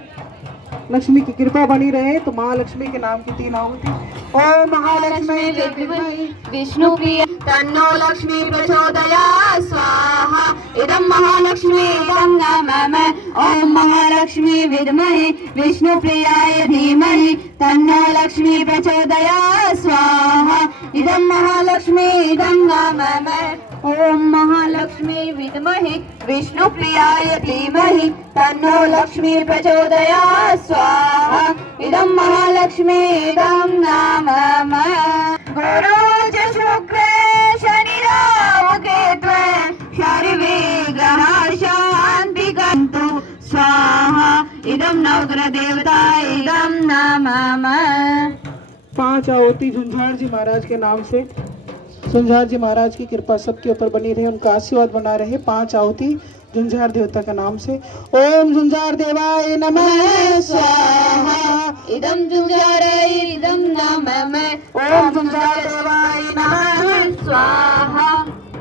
लक्ष्मी की कृपा बनी रहे, तो महालक्ष्मी के नाम की 3 आहुति। ओम महालक्ष्मी विद्महे विष्णु प्रिय तन्नो लक्ष्मी प्रचोदयात् स्वाहा इदं महालक्ष्मी इदं नमः ॐ महालक्ष्मी विद्महे विष्णु प्रियाय धीमहि तन्नो लक्ष्मी प्रचोदयात् स्वाहा इदं महालक्ष्मी इदं नमः ॐ महालक्ष्मी विद्महे विष्णु प्रियाय धीमहि तन्नो लक्ष्मी प्रचोदयात् स्वाहा इदं महालक्ष्मी इदं नमः गुरु च शुक्र शनि राहु केतु सर्वे ग्रहाः शान्तिकन्तु स्वाहा इदं नवग्रह देवता इदं नमः। 5 आहुति झुंझाड़ जी महाराज के नाम से। झुंझार जी महाराज की कृपा सबके ऊपर बनी रहे, उनका आशीर्वाद बना रहे। 5 आहुति झुंझार देवता का नाम से। ओम झुंझार देवाय नमः स्वाहा। इदं झुंझाराय इदं नमः। ओम झुंझार देवाय नमः स्वाहा।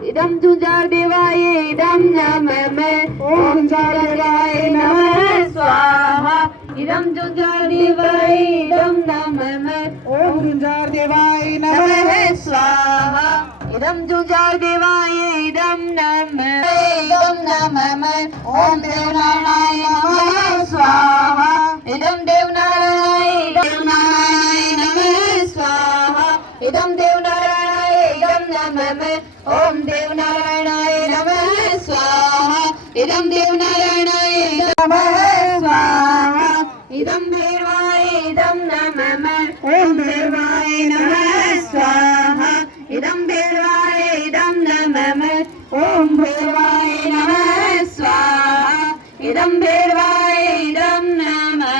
इदं झुंझार देवाय इदं नमः। ओम झुंझार देवाय नमः स्वाहा। इदं झुंझार देवाय इदं नमः। ओम झुंझार देवाय नमः स्वाहा। इदं झुंझार देवाय इदं नमः। इदं नमः। ओम देवनारायणाय नमः स्वाहा। इदं देवनारायणाय नमः स्वाहा। इदं देवनारायणाय इदं नमः। ओम देवनारायणाय नमः स्वाहा। इदं देवनारायणाय नमः स्वाहा। इदं देवाय इदं नमः। ओम देवाय नमः स्वाहा। इदं देवाय इदं नमः। ओम देवाय नमः स्वाहा। इदं देवाय इदं नमः।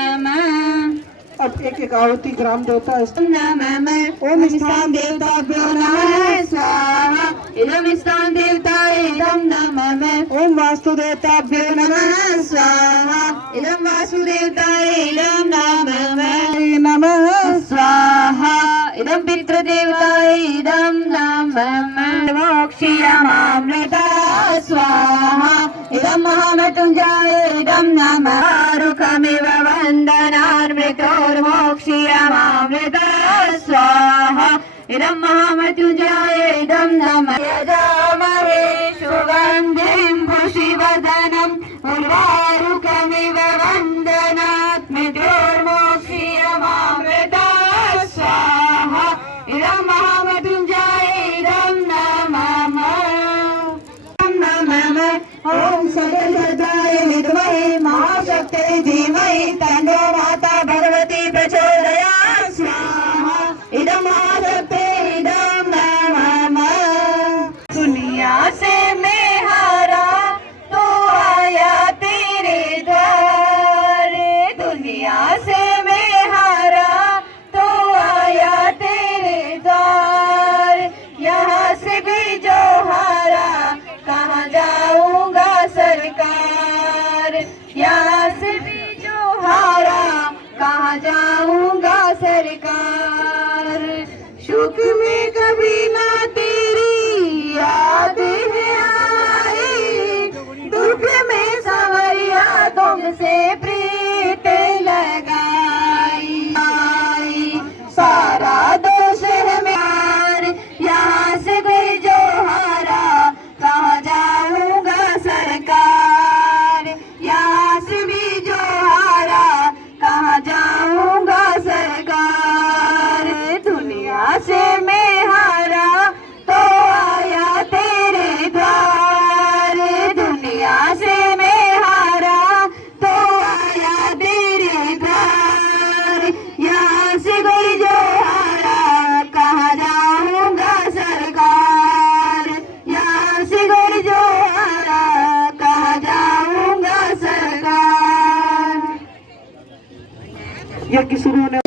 अब एक एक आहुति ग्राम देवता नमः। ओम स्थान देवताभ्यो नमः स्वाहा। इदं स्थान देवताय इदं नमः। ओम वास्तु देवताभ्यो नमः स्वाहा। इदं वासुदेवताय इदं नमः नमः स्वाहा। इदं पितृदेवताय इदं नमः। मोक्षीयमामृता स्वाहा। इदं महामृत्युञ्जय इदं नमः। आरुकमिव वन्दनान्मृतोर्मोक्षीयमामृता स्वाहा। इदं महामृत्युञ्जय इदं नमः। यजामहे सुगन्धिं पुष्टिवर्धनम् उर्वारुकमिव वन्दनात् मृत्योर्मोक्षीयमामृता स्वाहा। इदं महामृत्युञ्जय इदं नमः। ओम सकलगदाय विद्महे महाशक्तिये धीमहि तन्नो माता भगवती प्रचोदयात् स्वाहा। इदं महाशक्ति इदं नमः। दुनिया से मैं हारा तो आया तेरे द्वारे। दुनिया से मैं हारा तो आया तेरे द्वार। यहाँ से भी जो हारा कहाँ जाऊंगा सरकार। यहाँ से भी जो हारा कहाँ जाऊंगा सरकार। सुख में कभी ना तेरी याद है आई। दुख में सवरिया तुमसे प्रीत लगाई। सारा दोष है मेरा। यहाँ से भी जो हारा कहाँ जाऊंगा सरकार। यहाँ से भी जो हारा कहाँ जाऊंगा सरकार। दुनिया से मैं हारा तो आया तेरे द्वार। दुनिया से मैं हारा तो आया तेरे द्वार। यहाँ से कोई जो हारा कहाँ जाऊंगा सरकार। यहाँ से कोई जो हारा कहाँ जाऊंगा सरकार। यज्ञ शुरू होने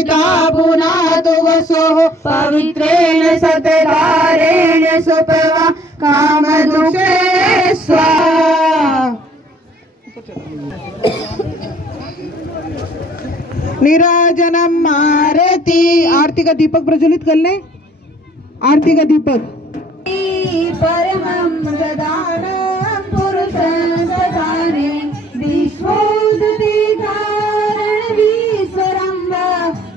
पुनातु वसो पवित्रेण सतधारेण सुपवा कामदुःखे स्वाहा। निराजनम आरती। आरती का दीपक प्रज्वलित कर ले। आरती का दीपक। परमं प्रधानं पुरुषं सदाने विश्वोदधिकारणवीश्वरं वा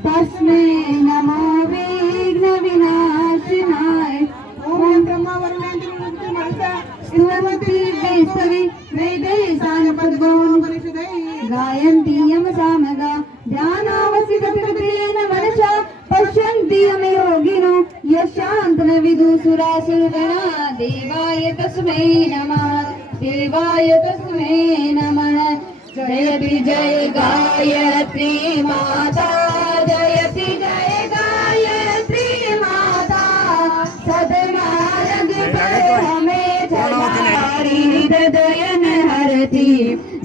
तस्मै नमो विघ्न विनाशिनाय। ओम ब्रह्मा स्तुवन्ति वैष्णवी वेदे सायपद्गोपनिषदे गायन्ति यम सामगा ध्यानावसितकृतेन मनसा पश्यन्ति यम योगिनो यशान्तन विदुसुरासुरगणा। देवाय तस्मै नमः। देवाय तस्मै नमः। जयति जय गायत्री माता। जयति जय गायत्री माता। सदमार्ग पर हमें चलारी हृदयन हरति।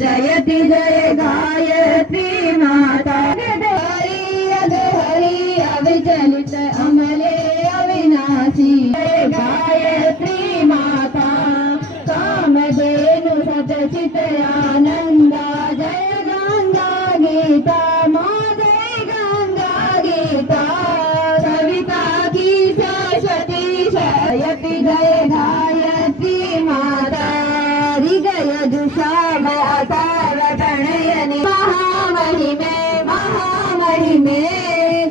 जयति जय गायत्री माता। हरि अविचलित अमले अविनाशी। जय गाय जयति जय गायत्री माता हृदय जुषाम असार प्रणयनि महामहिमे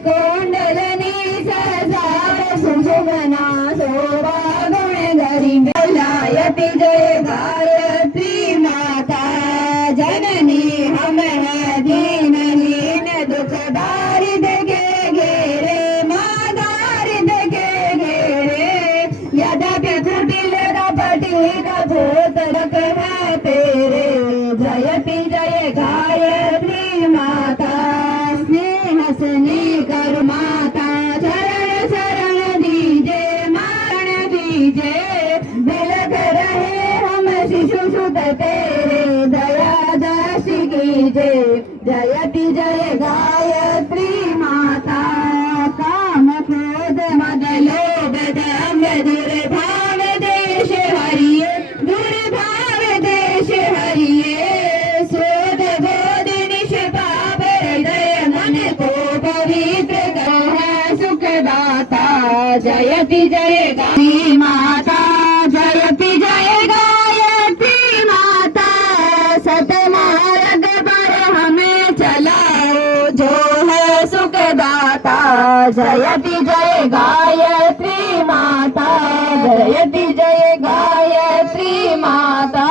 कोंडलनी सरसार सुशोभना शोभा गुण गरिमे गायति जय गायत्री माता जननी हम है दीन लीन दुख दारिद्र के घेरे माँ दारिद्र के घेरे यद्यपि कुटिल कपटी कपोत रख है तेरे जयति जय गायत्री माता स्नेह स्नेह कर माता चरण शरण दीजे मारण दीजे बिलख रहे हम शिशु सुत तेरे दया दर्श कीजे जयति जय गायत्री माता काम क्रोध मद लोभ दम दुर्भाव देश हरिये दुर्भाव देश हरिये शोध बोध निष्पाप हृदय मन को पवित्र है सुखदाता जयति जय गायत्री माता जयति जय गायत्री माता सतमार्ग पर हमें चलाओ जो है सुखदाता जयति जय गायत्री माता जयति जय गायत्री माता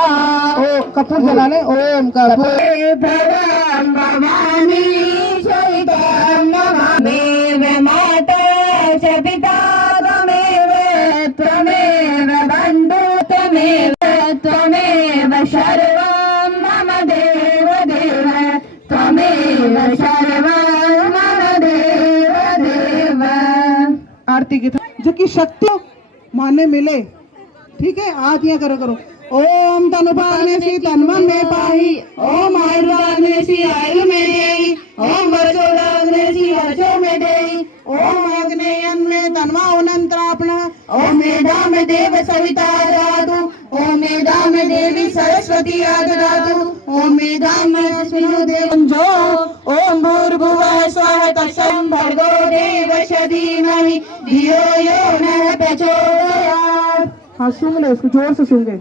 ओ कपूर जला ले ओम कपूर भगवान भवानी शैतान नमः माता च पिता त्वमेव त्वमेव बन्धु त्वमेव सर्वं मम देव देव त्वमेव सर्वं मम देव देव। आरती की जो कि शक्ति माने मिले, ठीक है। आज ये करो करो ओम तनुपाग्ने सी तन्वन में पाही, ओम आयुर्वाग्ने सी आयु में देई, ओम वर्चोदाग्ने सी वर्चो में देई, ओम अग्नेयन में तन्वा अनंतरापण, ओम मेधा में देव सविता ददातु, ओम मेधा में देवी सरस्वती ददातु, ओम मेधा में विष्णु देवंजो, ओम भूर्भुवः स्वः तत्सं भर्गो देवस्य धीमहि धियो यो नः प्रचोदयात्। हाँ सुन ले, इसको जोर से सुनगे,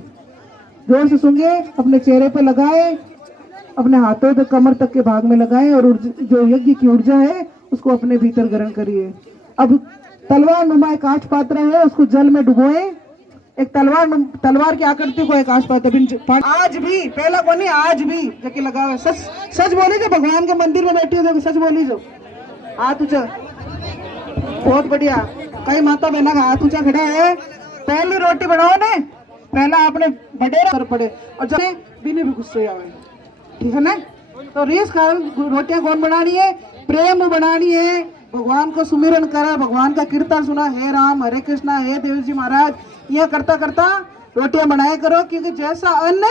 जोर से सुनगे। अपने चेहरे पे लगाए, अपने हाथों तक कमर तक के भाग में लगाए और जो यज्ञ की ऊर्जा है उसको अपने भीतर ग्रहण करिए। अब तलवार नुमा एक कांच पात्र है, उसको जल में डुबोए। एक तलवार की आकृति को एक कांच पात्र आज भी पहला को नहीं, आज भी जबकि लगा हुआ। सच बोली जो भगवान के मंदिर में बैठी हो, सच बोली जो हाथ ऊंचा, बहुत बढ़िया। कई माता बहना का हाथ ऊंचा खड़ा है। पहली रोटी बनाओ ने, पहला आपने बड़े कर पड़े और जब बिना भी गुस्से आवे, ठीक है ना। तो रीस कारण रोटियां कौन बनानी है? प्रेम बनानी है। भगवान को सुमिरन करा, भगवान का कीर्तन सुना, हे राम हरे कृष्णा हे देव जी महाराज, यह करता करता रोटियां बनाया करो, क्योंकि जैसा अन्न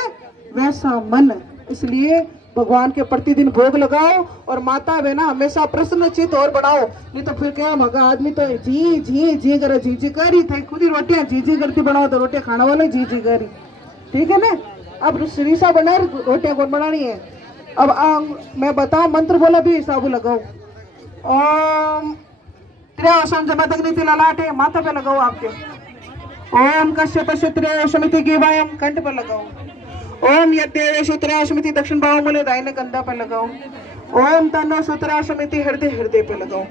वैसा मन। इसलिए भगवान के प्रतिदिन भोग लगाओ और माता बहना हमेशा प्रसन्नचित और बनाओ। नहीं तो फिर क्या मगा आदमी तो जी जी जी करे, जी जी करी थे, खुद ही रोटियां जी जी करती बनाओ तो रोटियां खाने वाले जी जी करी, ठीक है ना। अब श्रीसा बना, रोटियां कौन बनानी है? अब मैं बताऊं, मंत्र बोला भी साबु लगाओ। ओम त्र्याशम जमदग्नि ललाटे, माथा पे लगाओ आपके। ओम कश्यप त्र्याशमिति गिवायम, कंठ पर लगाओ। ओम यद्देवेषु त्र्याशमिति दक्षिण बाहुबले, दाहिने कंधा पर लगाओ। ओम तन्नो सुत्राशमिति हृदय पे लगाओ।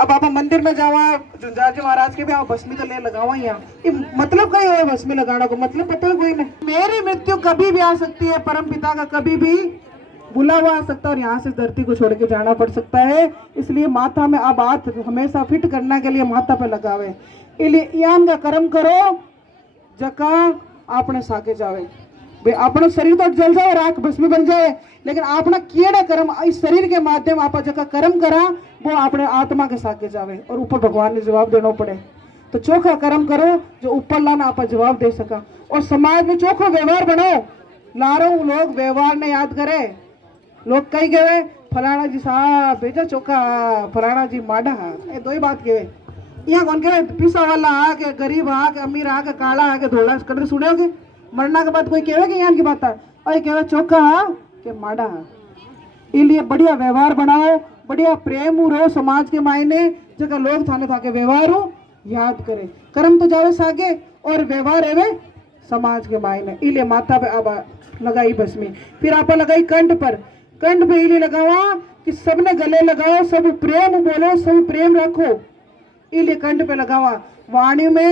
अब आप मंदिर में जावा, झुंझारजी महाराज के भी आप भस्मी तो ले लगाओ। यहाँ ये मतलब क्या है भस्मी लगाना को? मतलब पता है कोई नहीं। मेरी मृत्यु कभी भी आ सकती है, परम पिता का कभी भी बुलावा आ सकता है और यहाँ से धरती को छोड़ के जाना पड़ सकता है। इसलिए माथा में अब हाथ हमेशा फिट करने के लिए माथा पे लगावे। यान का कर्म करो जका आपने साके जावे। अपना शरीर तो जल जाए, राख भस्मी बन जाए, लेकिन अपना किए कर्म इस शरीर के माध्यम आप जगह कर्म करा वो अपने आत्मा के साके जावे और ऊपर भगवान ने जवाब देना पड़े। तो चोखा कर्म करो जो ऊपर लाना आप जवाब दे सका, और समाज में चोखा व्यवहार बनाओ। लारो लोग व्यवहार ने याद करे। लोग कई गए फलाना जी साहब भेजा चोखा, फलाना जी माडा, ये दो ही बात कहे। यहाँ कौन कहे? पिसा वाला आके, गरीब आके, अमीर आके, काला आके, धोला कदर सुने होगे। मरना के बाद कोई कहे कि यहाँ की बात है, और कहे चोखा के माडा। इसलिए बढ़िया व्यवहार बनाओ, बढ़िया प्रेम रहो समाज के मायने, जगह लोग थाने था के व्यवहार हो याद करे। कर्म तो जावे सागे और व्यवहार है समाज के मायने। इले माथा पे आबा लगाई भस्मी। फिर आपा लगाई कंठ पर। कंठ पे इले लगावा कि सबने गले लगाओ, सब प्रेम बोलो, सब प्रेम रखो। इले कंठ पे लगावा। वाणी में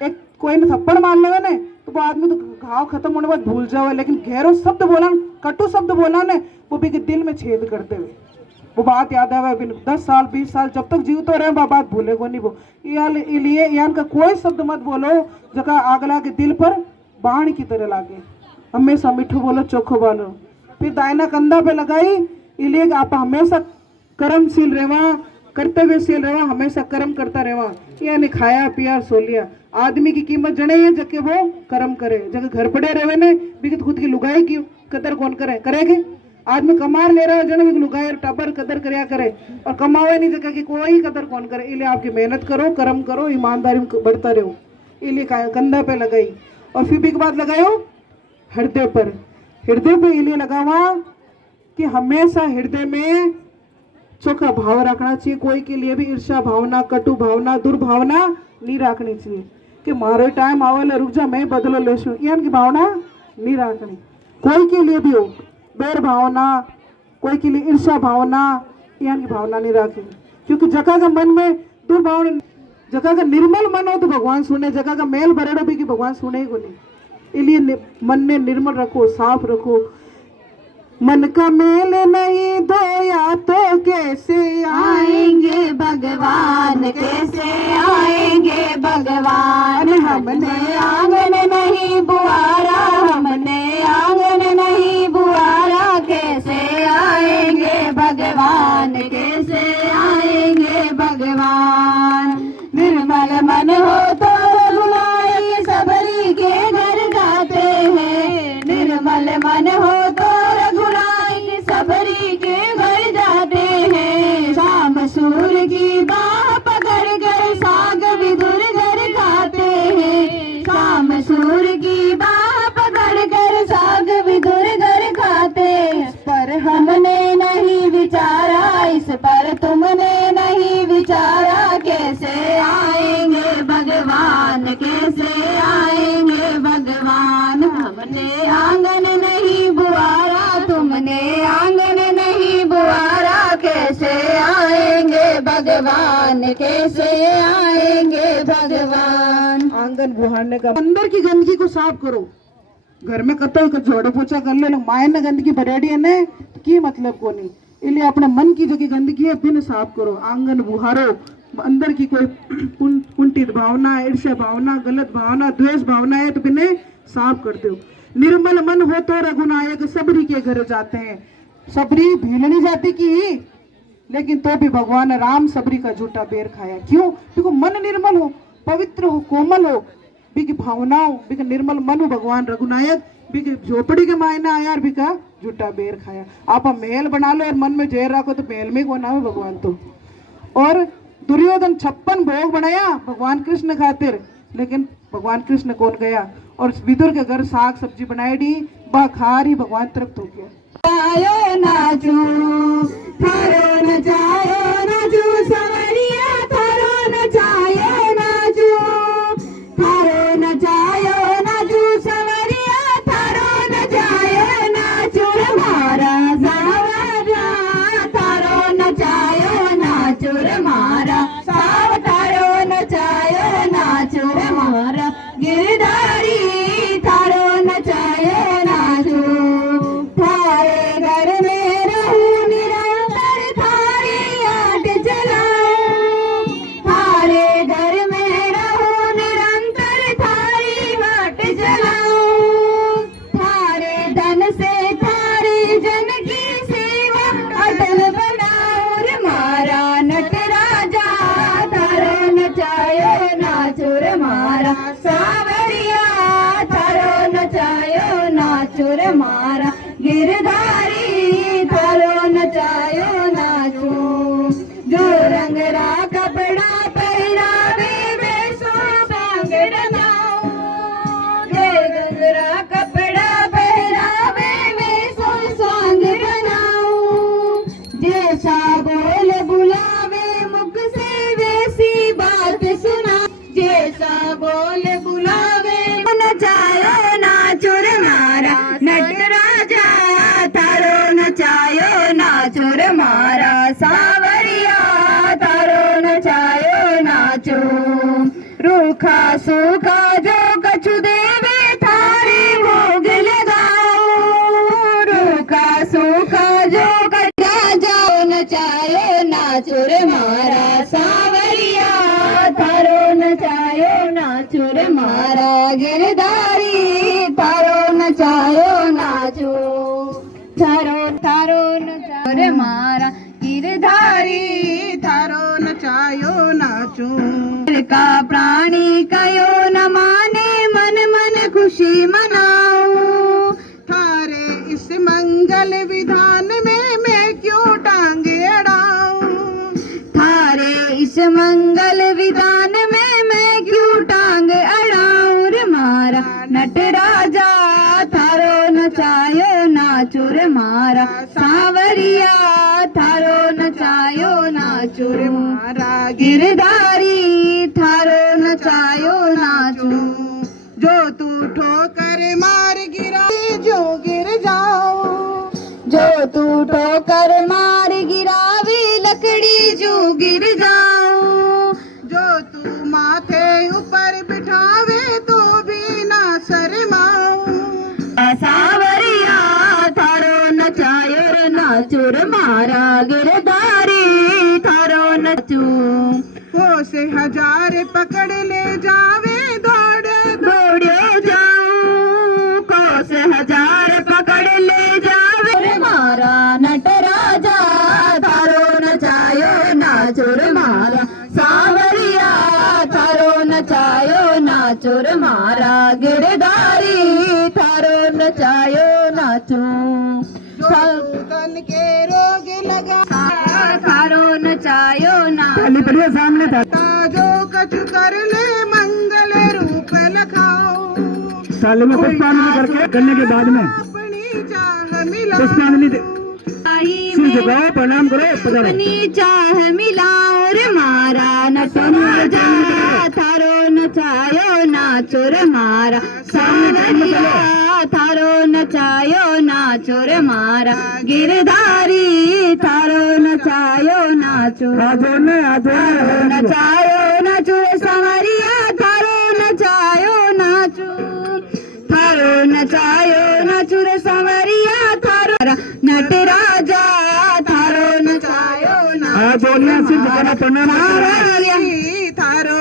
एक कोई ने थप्पड़ मार लेवे ने तो वो आदमी तो घाव खत्म होने बाद भूल जावे, लेकिन गहरो शब्द बोला, कटु शब्द बोला ने वो भी के दिल में छेद करते हुए वो बात याद आवे। 10 साल 20 साल जब तक जीवतो रहे वो बात भूलेगो नहीं। वो इसलिए यान का कोई शब्द मत बोलो जगह आगला के दिल पर बाण की तरह लागे। हमेशा मिठू बोलो, चोखो बोलो। फिर दायना कंधा पे लगाई। इसलिए आप हमेशा कर्मशील रहवा, कर्तव्यशील रहवा, हमेशा कर्म करता रहवा। यानी खाया पिया सो लिया। आदमी की कीमत जने है जबकि वो कर्म करे। जगह घर पड़े रहे ने भी खुद की लुगाई की कदर कौन करे, करेगे? आदमी कमा ले रहा है जने भी लुगाई टबर कदर करया करे, और कमावे नहीं जगह की कोई कदर कौन करे। इसलिए आपकी मेहनत करो, कर्म करो, ईमानदारी में बढ़ता रहो। इसलिए कंधा पे लगाई। और फिर भी बाद लगायो हृदय पर। हृदय पे इसलिए लगावा कि हमेशा हृदय में चोखा भाव रखना चाहिए। कोई के लिए भी ईर्ष्या भावना, कटु भावना, दुर्भावना नहीं रखनी चाहिए कि मारो टाइम आवेला रुक जा मैं बदलो लेशु, यान की भावना नहीं रखनी। कोई के लिए भी हो बैर भावना, कोई के लिए ईर्ष्या भावना, यान की भावना नहीं रखनी। क्योंकि जगह का मन में दुर्भावना, जगह का निर्मल मन हो तो भगवान सुने, जगह का मेल भरेड़ो भी कि भगवान सुने ही को नहीं। इसलिए मन ने निर्मल रखो, साफ रखो। मन का मेल नहीं धोया तो कैसे आएंगे भगवान, कैसे आएंगे भगवान। हमने आंगन नहीं बुआरा, हमने आंगन नहीं बुआरा, कैसे आएंगे भगवान, कैसे आएंगे भगवान। निर्मल मन हो तो रघुनायक सबरी के घर जाते हैं। निर्मल मन हो तो सबरी के घर जाते हैं। शाम सूर की बाह पकड़ कर साग विदुर घर खाते हैं। शाम सूर की बाह पकड़ कर साग विदुर घर खाते हैं। इस पर हमने नहीं विचारा, इस पर तुमने नहीं विचारा, कैसे आएंगे भगवान, कैसे आएंगे भगवान। हमने आंगन नहीं बुआरा, तुमने आंगन नहीं बुआरा, कैसे आएंगे भगवान, कैसे आएंगे भगवान। आंगन बुहारने का अंदर की गंदगी को साफ करो। घर में कतो झाड़ू पोछा कर ले, माए ने गंदगी भरेड़ी है ने की मतलब को नहीं। इसलिए अपने मन की जो की गंदगी है बिन साफ करो। आंगन बुहारो। अंदर की कोई कुंठित भावना, ईर्ष्या भावना, गलत भावना, द्वेष भावना है तो बिने साफ करते हो। निर्मल मन हो तो रघुनायक सबरी के घर जाते हैं। सबरी भीलनी जाति की ही, लेकिन तो भी भगवान राम सबरी का झूठा बेर खाया। क्यों? क्योंकि मन निर्मल हो, पवित्र हो, कोमल हो, बिकी भावना हो, बिका निर्मल मन हो। भगवान रघुनायक बिकी झोपड़ी के मायने आया और बिका झूठा बेर खाया। आप महल बना लो और मन में जहर रखो तो महल में कौन आवे भगवान तो। और दुर्योधन 56 भोग बनाया भगवान कृष्ण खातिर, लेकिन भगवान कृष्ण कौन गया और विदुर के घर साग सब्जी बनाई दी, बा खा रही, भगवान तृप्त हो गया। आयो नाचू थारो नचायो नाचू सवरिया, थारो नचायो नाचू, थारो नचायो नाचू सवरिया, थारो नचायो नाचू। मारा सावरा थारो नचायो नाचू, मारा साव थारो नचायो नाचू। मारा गिरधारी थारो नचायो नाचू। थारे घर में रहूं निरंतर, थारी आट चलाऊं। थारे घर में रहूं निरंतर, थारी वाट चलाऊं। थारे धन से थारी जन की सेवा अटल बनाऊं। मारा नट राजा थारो नचायो नाचुर, मारा सावरिया थारो नचायो नाचुर। मारा गिरधारी थारो नचायो नाचू। जो रंग रा कपड़ा पहरावे वे सो सांग रनाऊं। जो रंग रा कपड़ा पहरावे वे सो सांग रनाऊं। जे नाचो रे मारा सावरिया थारो नचायो नाचो रूखा सूखा जो कछु देवे थारे भोग लगाओ रूखा सूखा जो कचा जाओ नचायो नाचो रे मारा सावरिया थारो नचायो नाचो रे मारा गिरधारी थारो नचायो नाचो थारो थारो नचायो रे मारा गिरधारी थारो नचायो नाचो का प्राणी कयो न माने मन मन खुशी मनाओ थारे इस मंगल विधान में मैं क्यों टांगे अड़ाऊं थारे इस मंगल विधान में मैं क्यों टांग अड़ाऊं रे मारा नटराजा थारो नचायो नाचो रे मारा सावरिया थारो नचायो नाचो रे मारा गिरधारी थारो नचायो नाचो जो तू ठोकर मार गिरा जो गिर जाओ जो तू ठोकर मार गिरावे लकड़ी जो गिर जाओ जो तू माथे ऊपर बिठावे तो भी ना शर्माओ सावरिया थारो नचायो रे नाचो रे मारा गिरधारी थारो नचो को से हजार पकड़ ले जावे दौड़ दौड़े जाऊं को से हजार पकड़ ले जावे रे मारा नटराजा थारो नचायो नाचो रे मारा सावरिया थारो नचायो नाचो रे मारा गिरधारी थारो नचायो नाचो तन के रोग लगा थारो नचायो पहले बढ़िया सामने था जो कछु कर ले मंगल रूप लखाओ साले में पुष्पांजलि करके करने के बाद में अपनी चाह मिला पुष्पांजलि सिर झुकाओ प्रणाम करो पधारो अपनी चाह मिलाओ रे मारा नटराजा थारो नचायो नाचो रे मारा सावरिया थारो नचायो नाचो रे मारा गिरधारी थारो नचायो नाचो आजो ने नचायो नाचो रे सावरिया थारो नचायो नाचो थारो नचायो नाचो रे सावरिया थारो नटराजा थारो नचायो आजो ने सिर झुकाना प्रणाम थारो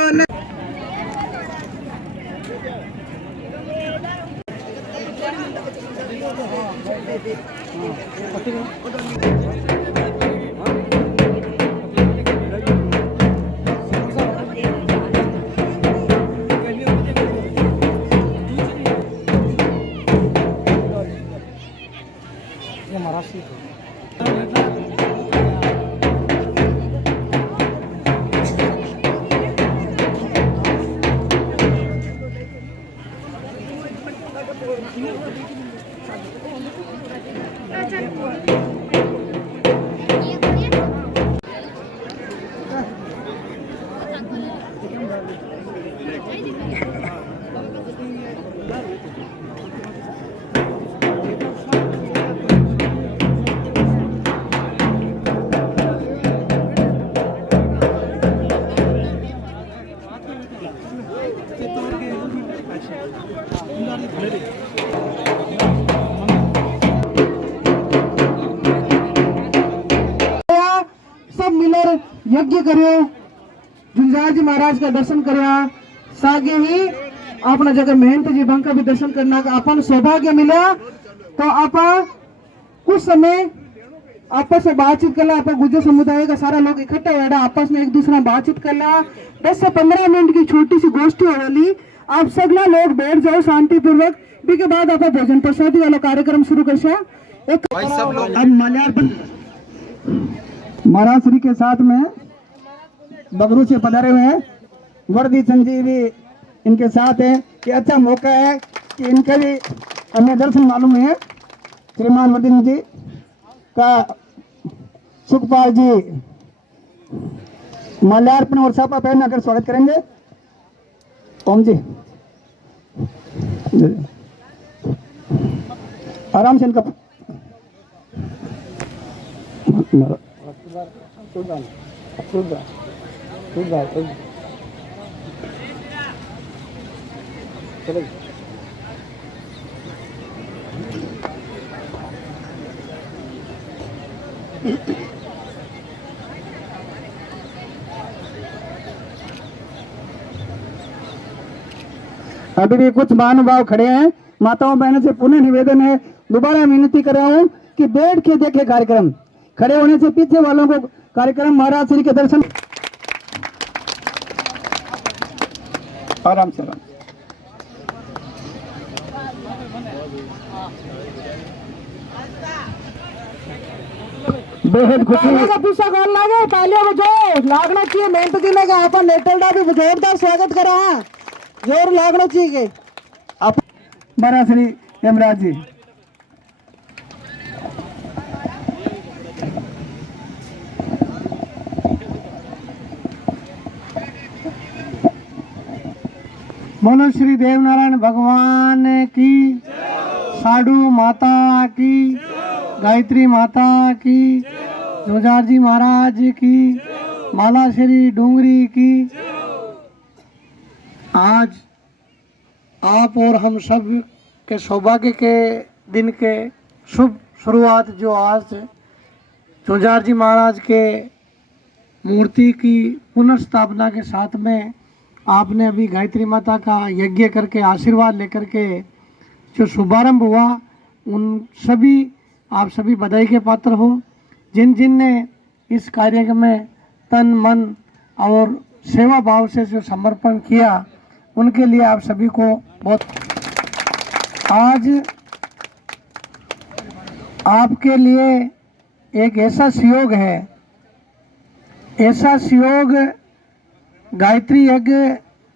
सब मिलर यज्ञ करो झुंझार जी महाराज का दर्शन करो सागे ही अपना जगह महंत जी भंग का भी दर्शन करना का अपन सौभाग्य मिला तो आप कुछ समय आपस में बातचीत करना आप गुर्जर समुदाय का सारा लोग इकट्ठा हो रहा आपस में एक दूसरा बातचीत करना 10 से 15 मिनट की छोटी सी गोष्ठी होली आप सगला लोग बैठ जाओ शांति पूर्वक भी के बाद आप भोजन प्रसादी वाला कार्यक्रम शुरू कर अब मल्यार्पण महाराज श्री के साथ में बगरू से पधारे हुए हैं वर्दी संजीवी इनके साथ है कि अच्छा मौका है कि इनका भी हमें दर्शन मालूम है श्रीमान वर्दी जी का सुखपाल जी माल्यार्पण और सापा पहनना कर स्वागत करेंगे। ओम जी आराम से इनका अभी भी कुछ महानुभाव खड़े हैं। माताओं बहनों से पुनः निवेदन है, दोबारा विनती कर रहा हूँ कि बैठ के देखे कार्यक्रम, खड़े होने से पीछे वालों को कार्यक्रम महाराज श्री के दर्शन आराम से बेहद खुशी का पीछा कौन लागे, तालियां बजाओ, लागना चाहिए मेहनत दिने का। अपन नेटल भी जोरदार स्वागत करा, जोर लागना चाहिए। महाराज श्री यमराज जी बोलो श्री देवनारायण भगवान की, साधु माता की, गायत्री माता की, जोजार जी महाराज की, माला श्री डूंगरी की। आज आप और हम सब के सौभाग्य के दिन के शुभ शुरुआत जो आज जोजार जी महाराज के मूर्ति की पुनर्स्थापना के साथ में आपने अभी गायत्री माता का यज्ञ करके आशीर्वाद लेकर के जो शुभारंभ हुआ, उन सभी आप सभी बधाई के पात्र हो। जिन जिन ने इस कार्य में तन मन और सेवा भाव से जो समर्पण किया, उनके लिए आप सभी को बहुत। आज आपके लिए एक ऐसा सुयोग है, ऐसा सुयोग गायत्री यज्ञ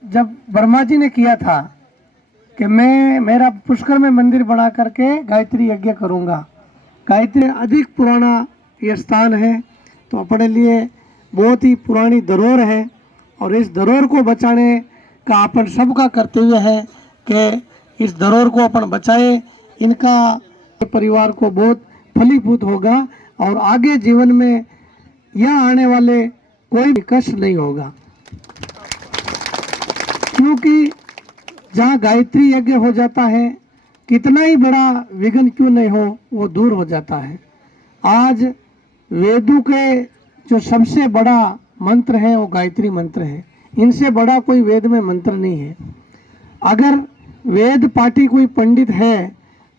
जब ब्रह्मा जी ने किया था कि मैं मेरा पुष्कर में मंदिर बना करके गायत्री यज्ञ करूंगा। गायत्री अधिक पुराना ये स्थान है, तो अपने लिए बहुत ही पुरानी धरोहर है और इस धरोहर को बचाने का अपन सबका कर्तव्य है कि इस धरोहर को अपन बचाए। इनका परिवार को बहुत फलीभूत होगा और आगे जीवन में यहाँ आने वाले कोई भी कष्ट नहीं होगा, क्योंकि जहाँ गायत्री यज्ञ हो जाता है, कितना ही बड़ा विघ्न क्यों नहीं हो, वो दूर हो जाता है। आज वेदों के जो सबसे बड़ा मंत्र है वो गायत्री मंत्र है, इनसे बड़ा कोई वेद में मंत्र नहीं है। अगर वेद पाठी कोई पंडित है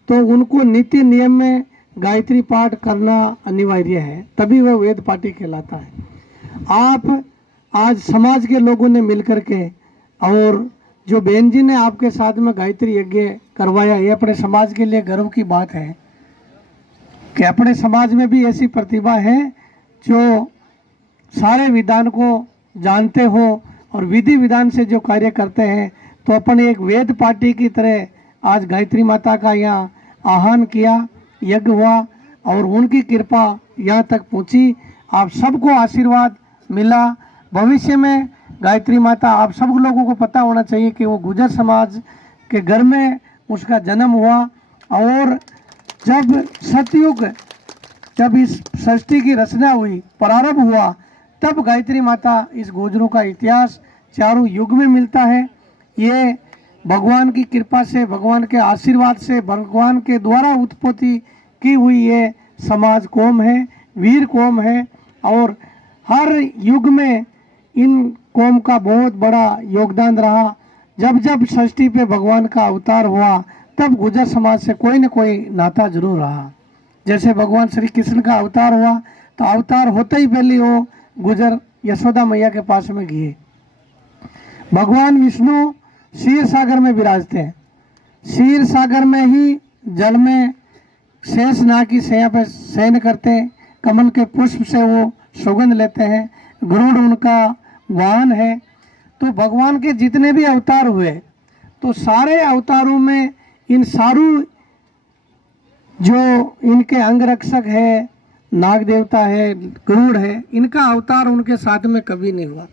तो उनको नित्य नियम में गायत्री पाठ करना अनिवार्य है, तभी वह वेद पाठी कहलाता है। आप आज समाज के लोगों ने मिलकर के और जो बहन जी ने आपके साथ में गायत्री यज्ञ करवाया, ये अपने समाज के लिए गर्व की बात है कि अपने समाज में भी ऐसी प्रतिभा है जो सारे विधान को जानते हो और विधि विधान से जो कार्य करते हैं। तो अपन एक वेद पाठी की तरह आज गायत्री माता का यहाँ आह्वान किया, यज्ञ हुआ और उनकी कृपा यहाँ तक पहुँची। आप सबको आशीर्वाद मिला। भविष्य में गायत्री माता, आप सब लोगों को पता होना चाहिए कि वो गुर्जर समाज के घर में उसका जन्म हुआ और जब सतयुग, जब इस सृष्टि की रचना हुई, प्रारंभ हुआ, तब गायत्री माता इस गुर्जरों का इतिहास चारों युग में मिलता है। ये भगवान की कृपा से, भगवान के आशीर्वाद से, भगवान के द्वारा उत्पत्ति की हुई ये समाज कौम है, वीर कौम है और हर युग में इन कौम का बहुत बड़ा योगदान रहा। जब जब सृष्टि पे भगवान का अवतार हुआ, तब गुर्जर समाज से कोई न कोई नाता जरूर रहा। जैसे भगवान श्री कृष्ण का अवतार हुआ, तो अवतार होते ही पहले वो गुर्जर यशोदा मैया के पास में गए। भगवान विष्णु क्षीर सागर में विराजते हैं, क्षीर सागर में ही जल में शेष नाग की शैया पे शयन करते हैं, कमल के पुष्प से वो सुगंध लेते हैं, गरुड़ उनका वाहन है। तो भगवान के जितने भी अवतार हुए, तो सारे अवतारों में इन सारू जो इनके अंग रक्षक है, नाग देवता है, गरुड़ है, इनका अवतार उनके साथ में कभी नहीं हुआ।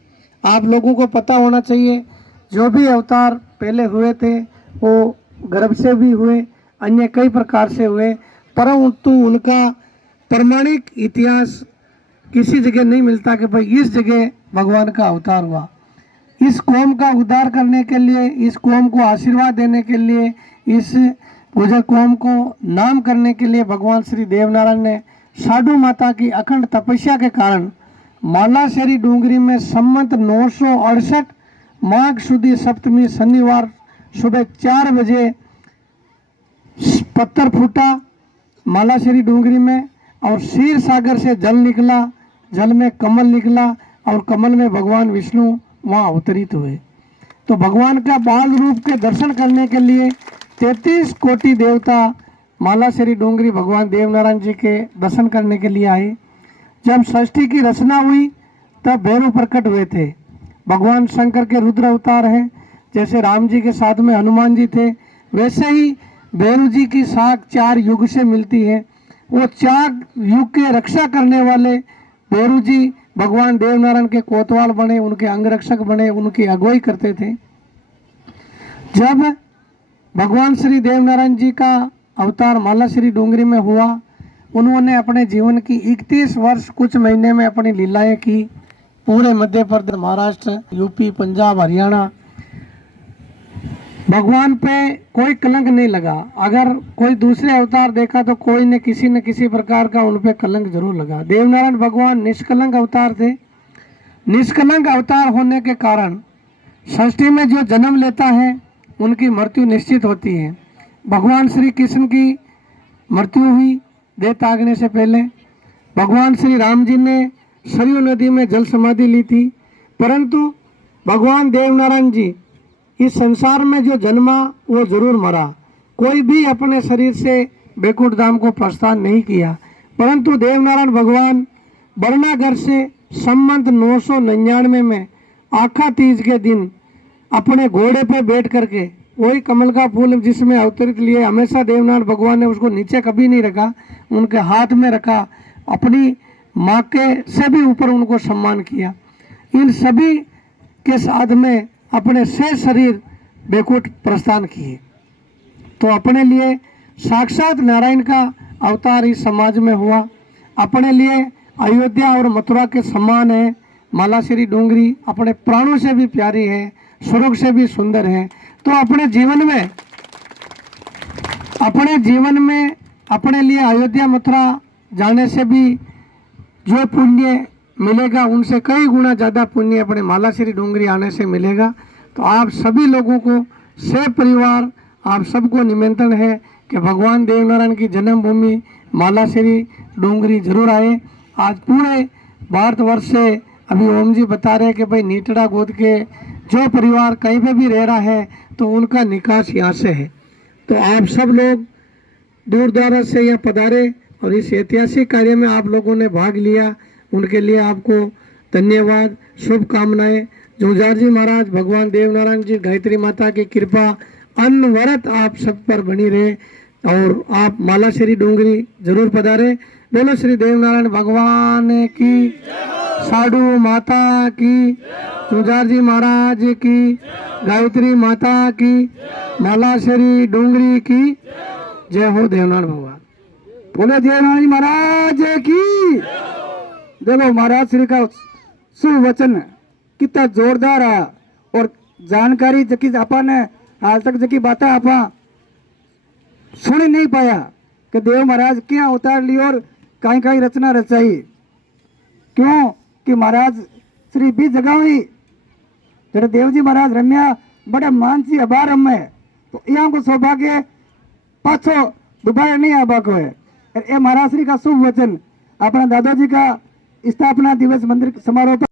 आप लोगों को पता होना चाहिए, जो भी अवतार पहले हुए थे वो गर्भ से भी हुए, अन्य कई प्रकार से हुए, परंतु उनका प्रमाणिक इतिहास किसी जगह नहीं मिलता कि भाई इस जगह भगवान का अवतार हुआ। इस कौम का उद्धार करने के लिए, इस कौम को आशीर्वाद देने के लिए, इस गुजर कौम को नाम करने के लिए भगवान श्री देवनारायण ने साधु माता की अखंड तपस्या के कारण मालाशेरी डूंगरी में संमत 968 माघ सुदी सप्तमी शनिवार सुबह 4 बजे पत्थर फूटा मालाशेरी डूंगरी में और क्षीर सागर से जल निकला, जल में कमल निकला और कमल में भगवान विष्णु वहाँ अवतरित हुए। तो भगवान का बाल रूप के दर्शन करने के लिए 33 कोटि देवता मालाशेरी डूंगरी भगवान देवनारायण जी के दर्शन करने के लिए आए। जब षष्ठी की रचना हुई तब भैरव प्रकट हुए थे। भगवान शंकर के रुद्र अवतार हैं, जैसे राम जी के साथ में हनुमान जी थे, वैसे ही भैरव जी की साख 4 युग से मिलती है। वो 4 युग के रक्षा करने वाले भैरव जी भगवान देवनारायण के कोतवाल बने, उनके अंगरक्षक बने, उनकी अगुवाई करते थे। जब भगवान श्री देवनारायण जी का अवतार मालाशेरी डूंगरी में हुआ, उन्होंने अपने जीवन की 31 वर्ष कुछ महीने में अपनी लीलाएं की। पूरे मध्य प्रदेश, महाराष्ट्र, यूपी, पंजाब, हरियाणा भगवान पे कोई कलंक नहीं लगा। अगर कोई दूसरे अवतार देखा तो कोई न किसी प्रकार का उन पे कलंक जरूर लगा। देवनारायण भगवान निष्कलंक अवतार थे। निष्कलंक अवतार होने के कारण षष्ठी में जो जन्म लेता है उनकी मृत्यु निश्चित होती है। भगवान श्री कृष्ण की मृत्यु हुई देह त्यागने से पहले। भगवान श्री राम जी ने सरयू नदी में जल समाधि ली थी, परंतु भगवान देवनारायण जी इस संसार में जो जन्मा वो जरूर मरा। कोई भी अपने शरीर से बैकुंठ धाम को प्रस्थान नहीं किया, परंतु देवनारायण भगवान बरनागढ़ से संमत 999 में आखा तीज के दिन अपने घोड़े पे बैठ करके, वही कमल का फूल जिसमें अवतरित लिए, हमेशा देवनारायण भगवान ने उसको नीचे कभी नहीं रखा, उनके हाथ में रखा, अपनी माँ के से भी ऊपर उनको सम्मान किया। इन सभी के साथ में अपने शेष शरीर बैकुंठ प्रस्थान किए। तो अपने लिए साक्षात नारायण का अवतार इस समाज में हुआ। अपने लिए अयोध्या और मथुरा के समान है। मालाशेरी डूंगरी अपने प्राणों से भी प्यारी है, स्वर्ग से भी सुंदर है। तो अपने जीवन में अपने लिए अयोध्या मथुरा जाने से भी जो पुण्य मिलेगा उनसे कई गुना ज़्यादा पुण्य अपने मालाशेरी डूंगरी आने से मिलेगा। तो आप सभी लोगों को, से परिवार, आप सबको निमंत्रण है कि भगवान देवनारायण की जन्मभूमि मालाशेरी डूंगरी जरूर आए। आज पूरे भारतवर्ष से अभी ओम जी बता रहे कि भाई नीटड़ा गोद के जो परिवार कहीं पे भी रह रहा है तो उनका निकास यहाँ से है। तो आप सब लोग दूर दराज से यहाँ पधारे और इस ऐतिहासिक कार्य में आप लोगों ने भाग लिया, उनके लिए आपको धन्यवाद, शुभकामनाएं। जोजार जी महाराज, भगवान देवनारायण जी, गायत्री माता की कृपा अनवरत आप सब पर बनी रहे और आप मालाशेरी डूंगरी जरूर पधारे। बोलो श्री देवनारायण भगवान की, साधु माता की, जोजार जी महाराज की, गायत्री माता की, मालाशेरी डूंगरी की जय हो। देवनारायण भगवान बोले, देवनारायण महाराज की। देखो महाराज श्री का शुभ वचन कितना जोरदार है और जानकारी जकी आपा ने आज तक जकी बातें आपा सुन नहीं पाया कि देव महाराज क्या उतार ली और कहीं कहीं रचना रचाई। क्यों कि महाराज श्री भी जगह हुई जड़े देव जी महाराज रम्या बड़े मानसी अभार में, तो यहाँ को सौभाग्य पाछो दोबारा नहीं आबा को है। ये महाराज श्री का शुभ वचन अपना दादाजी का स्थापना दिवस मंदिर समारोह पर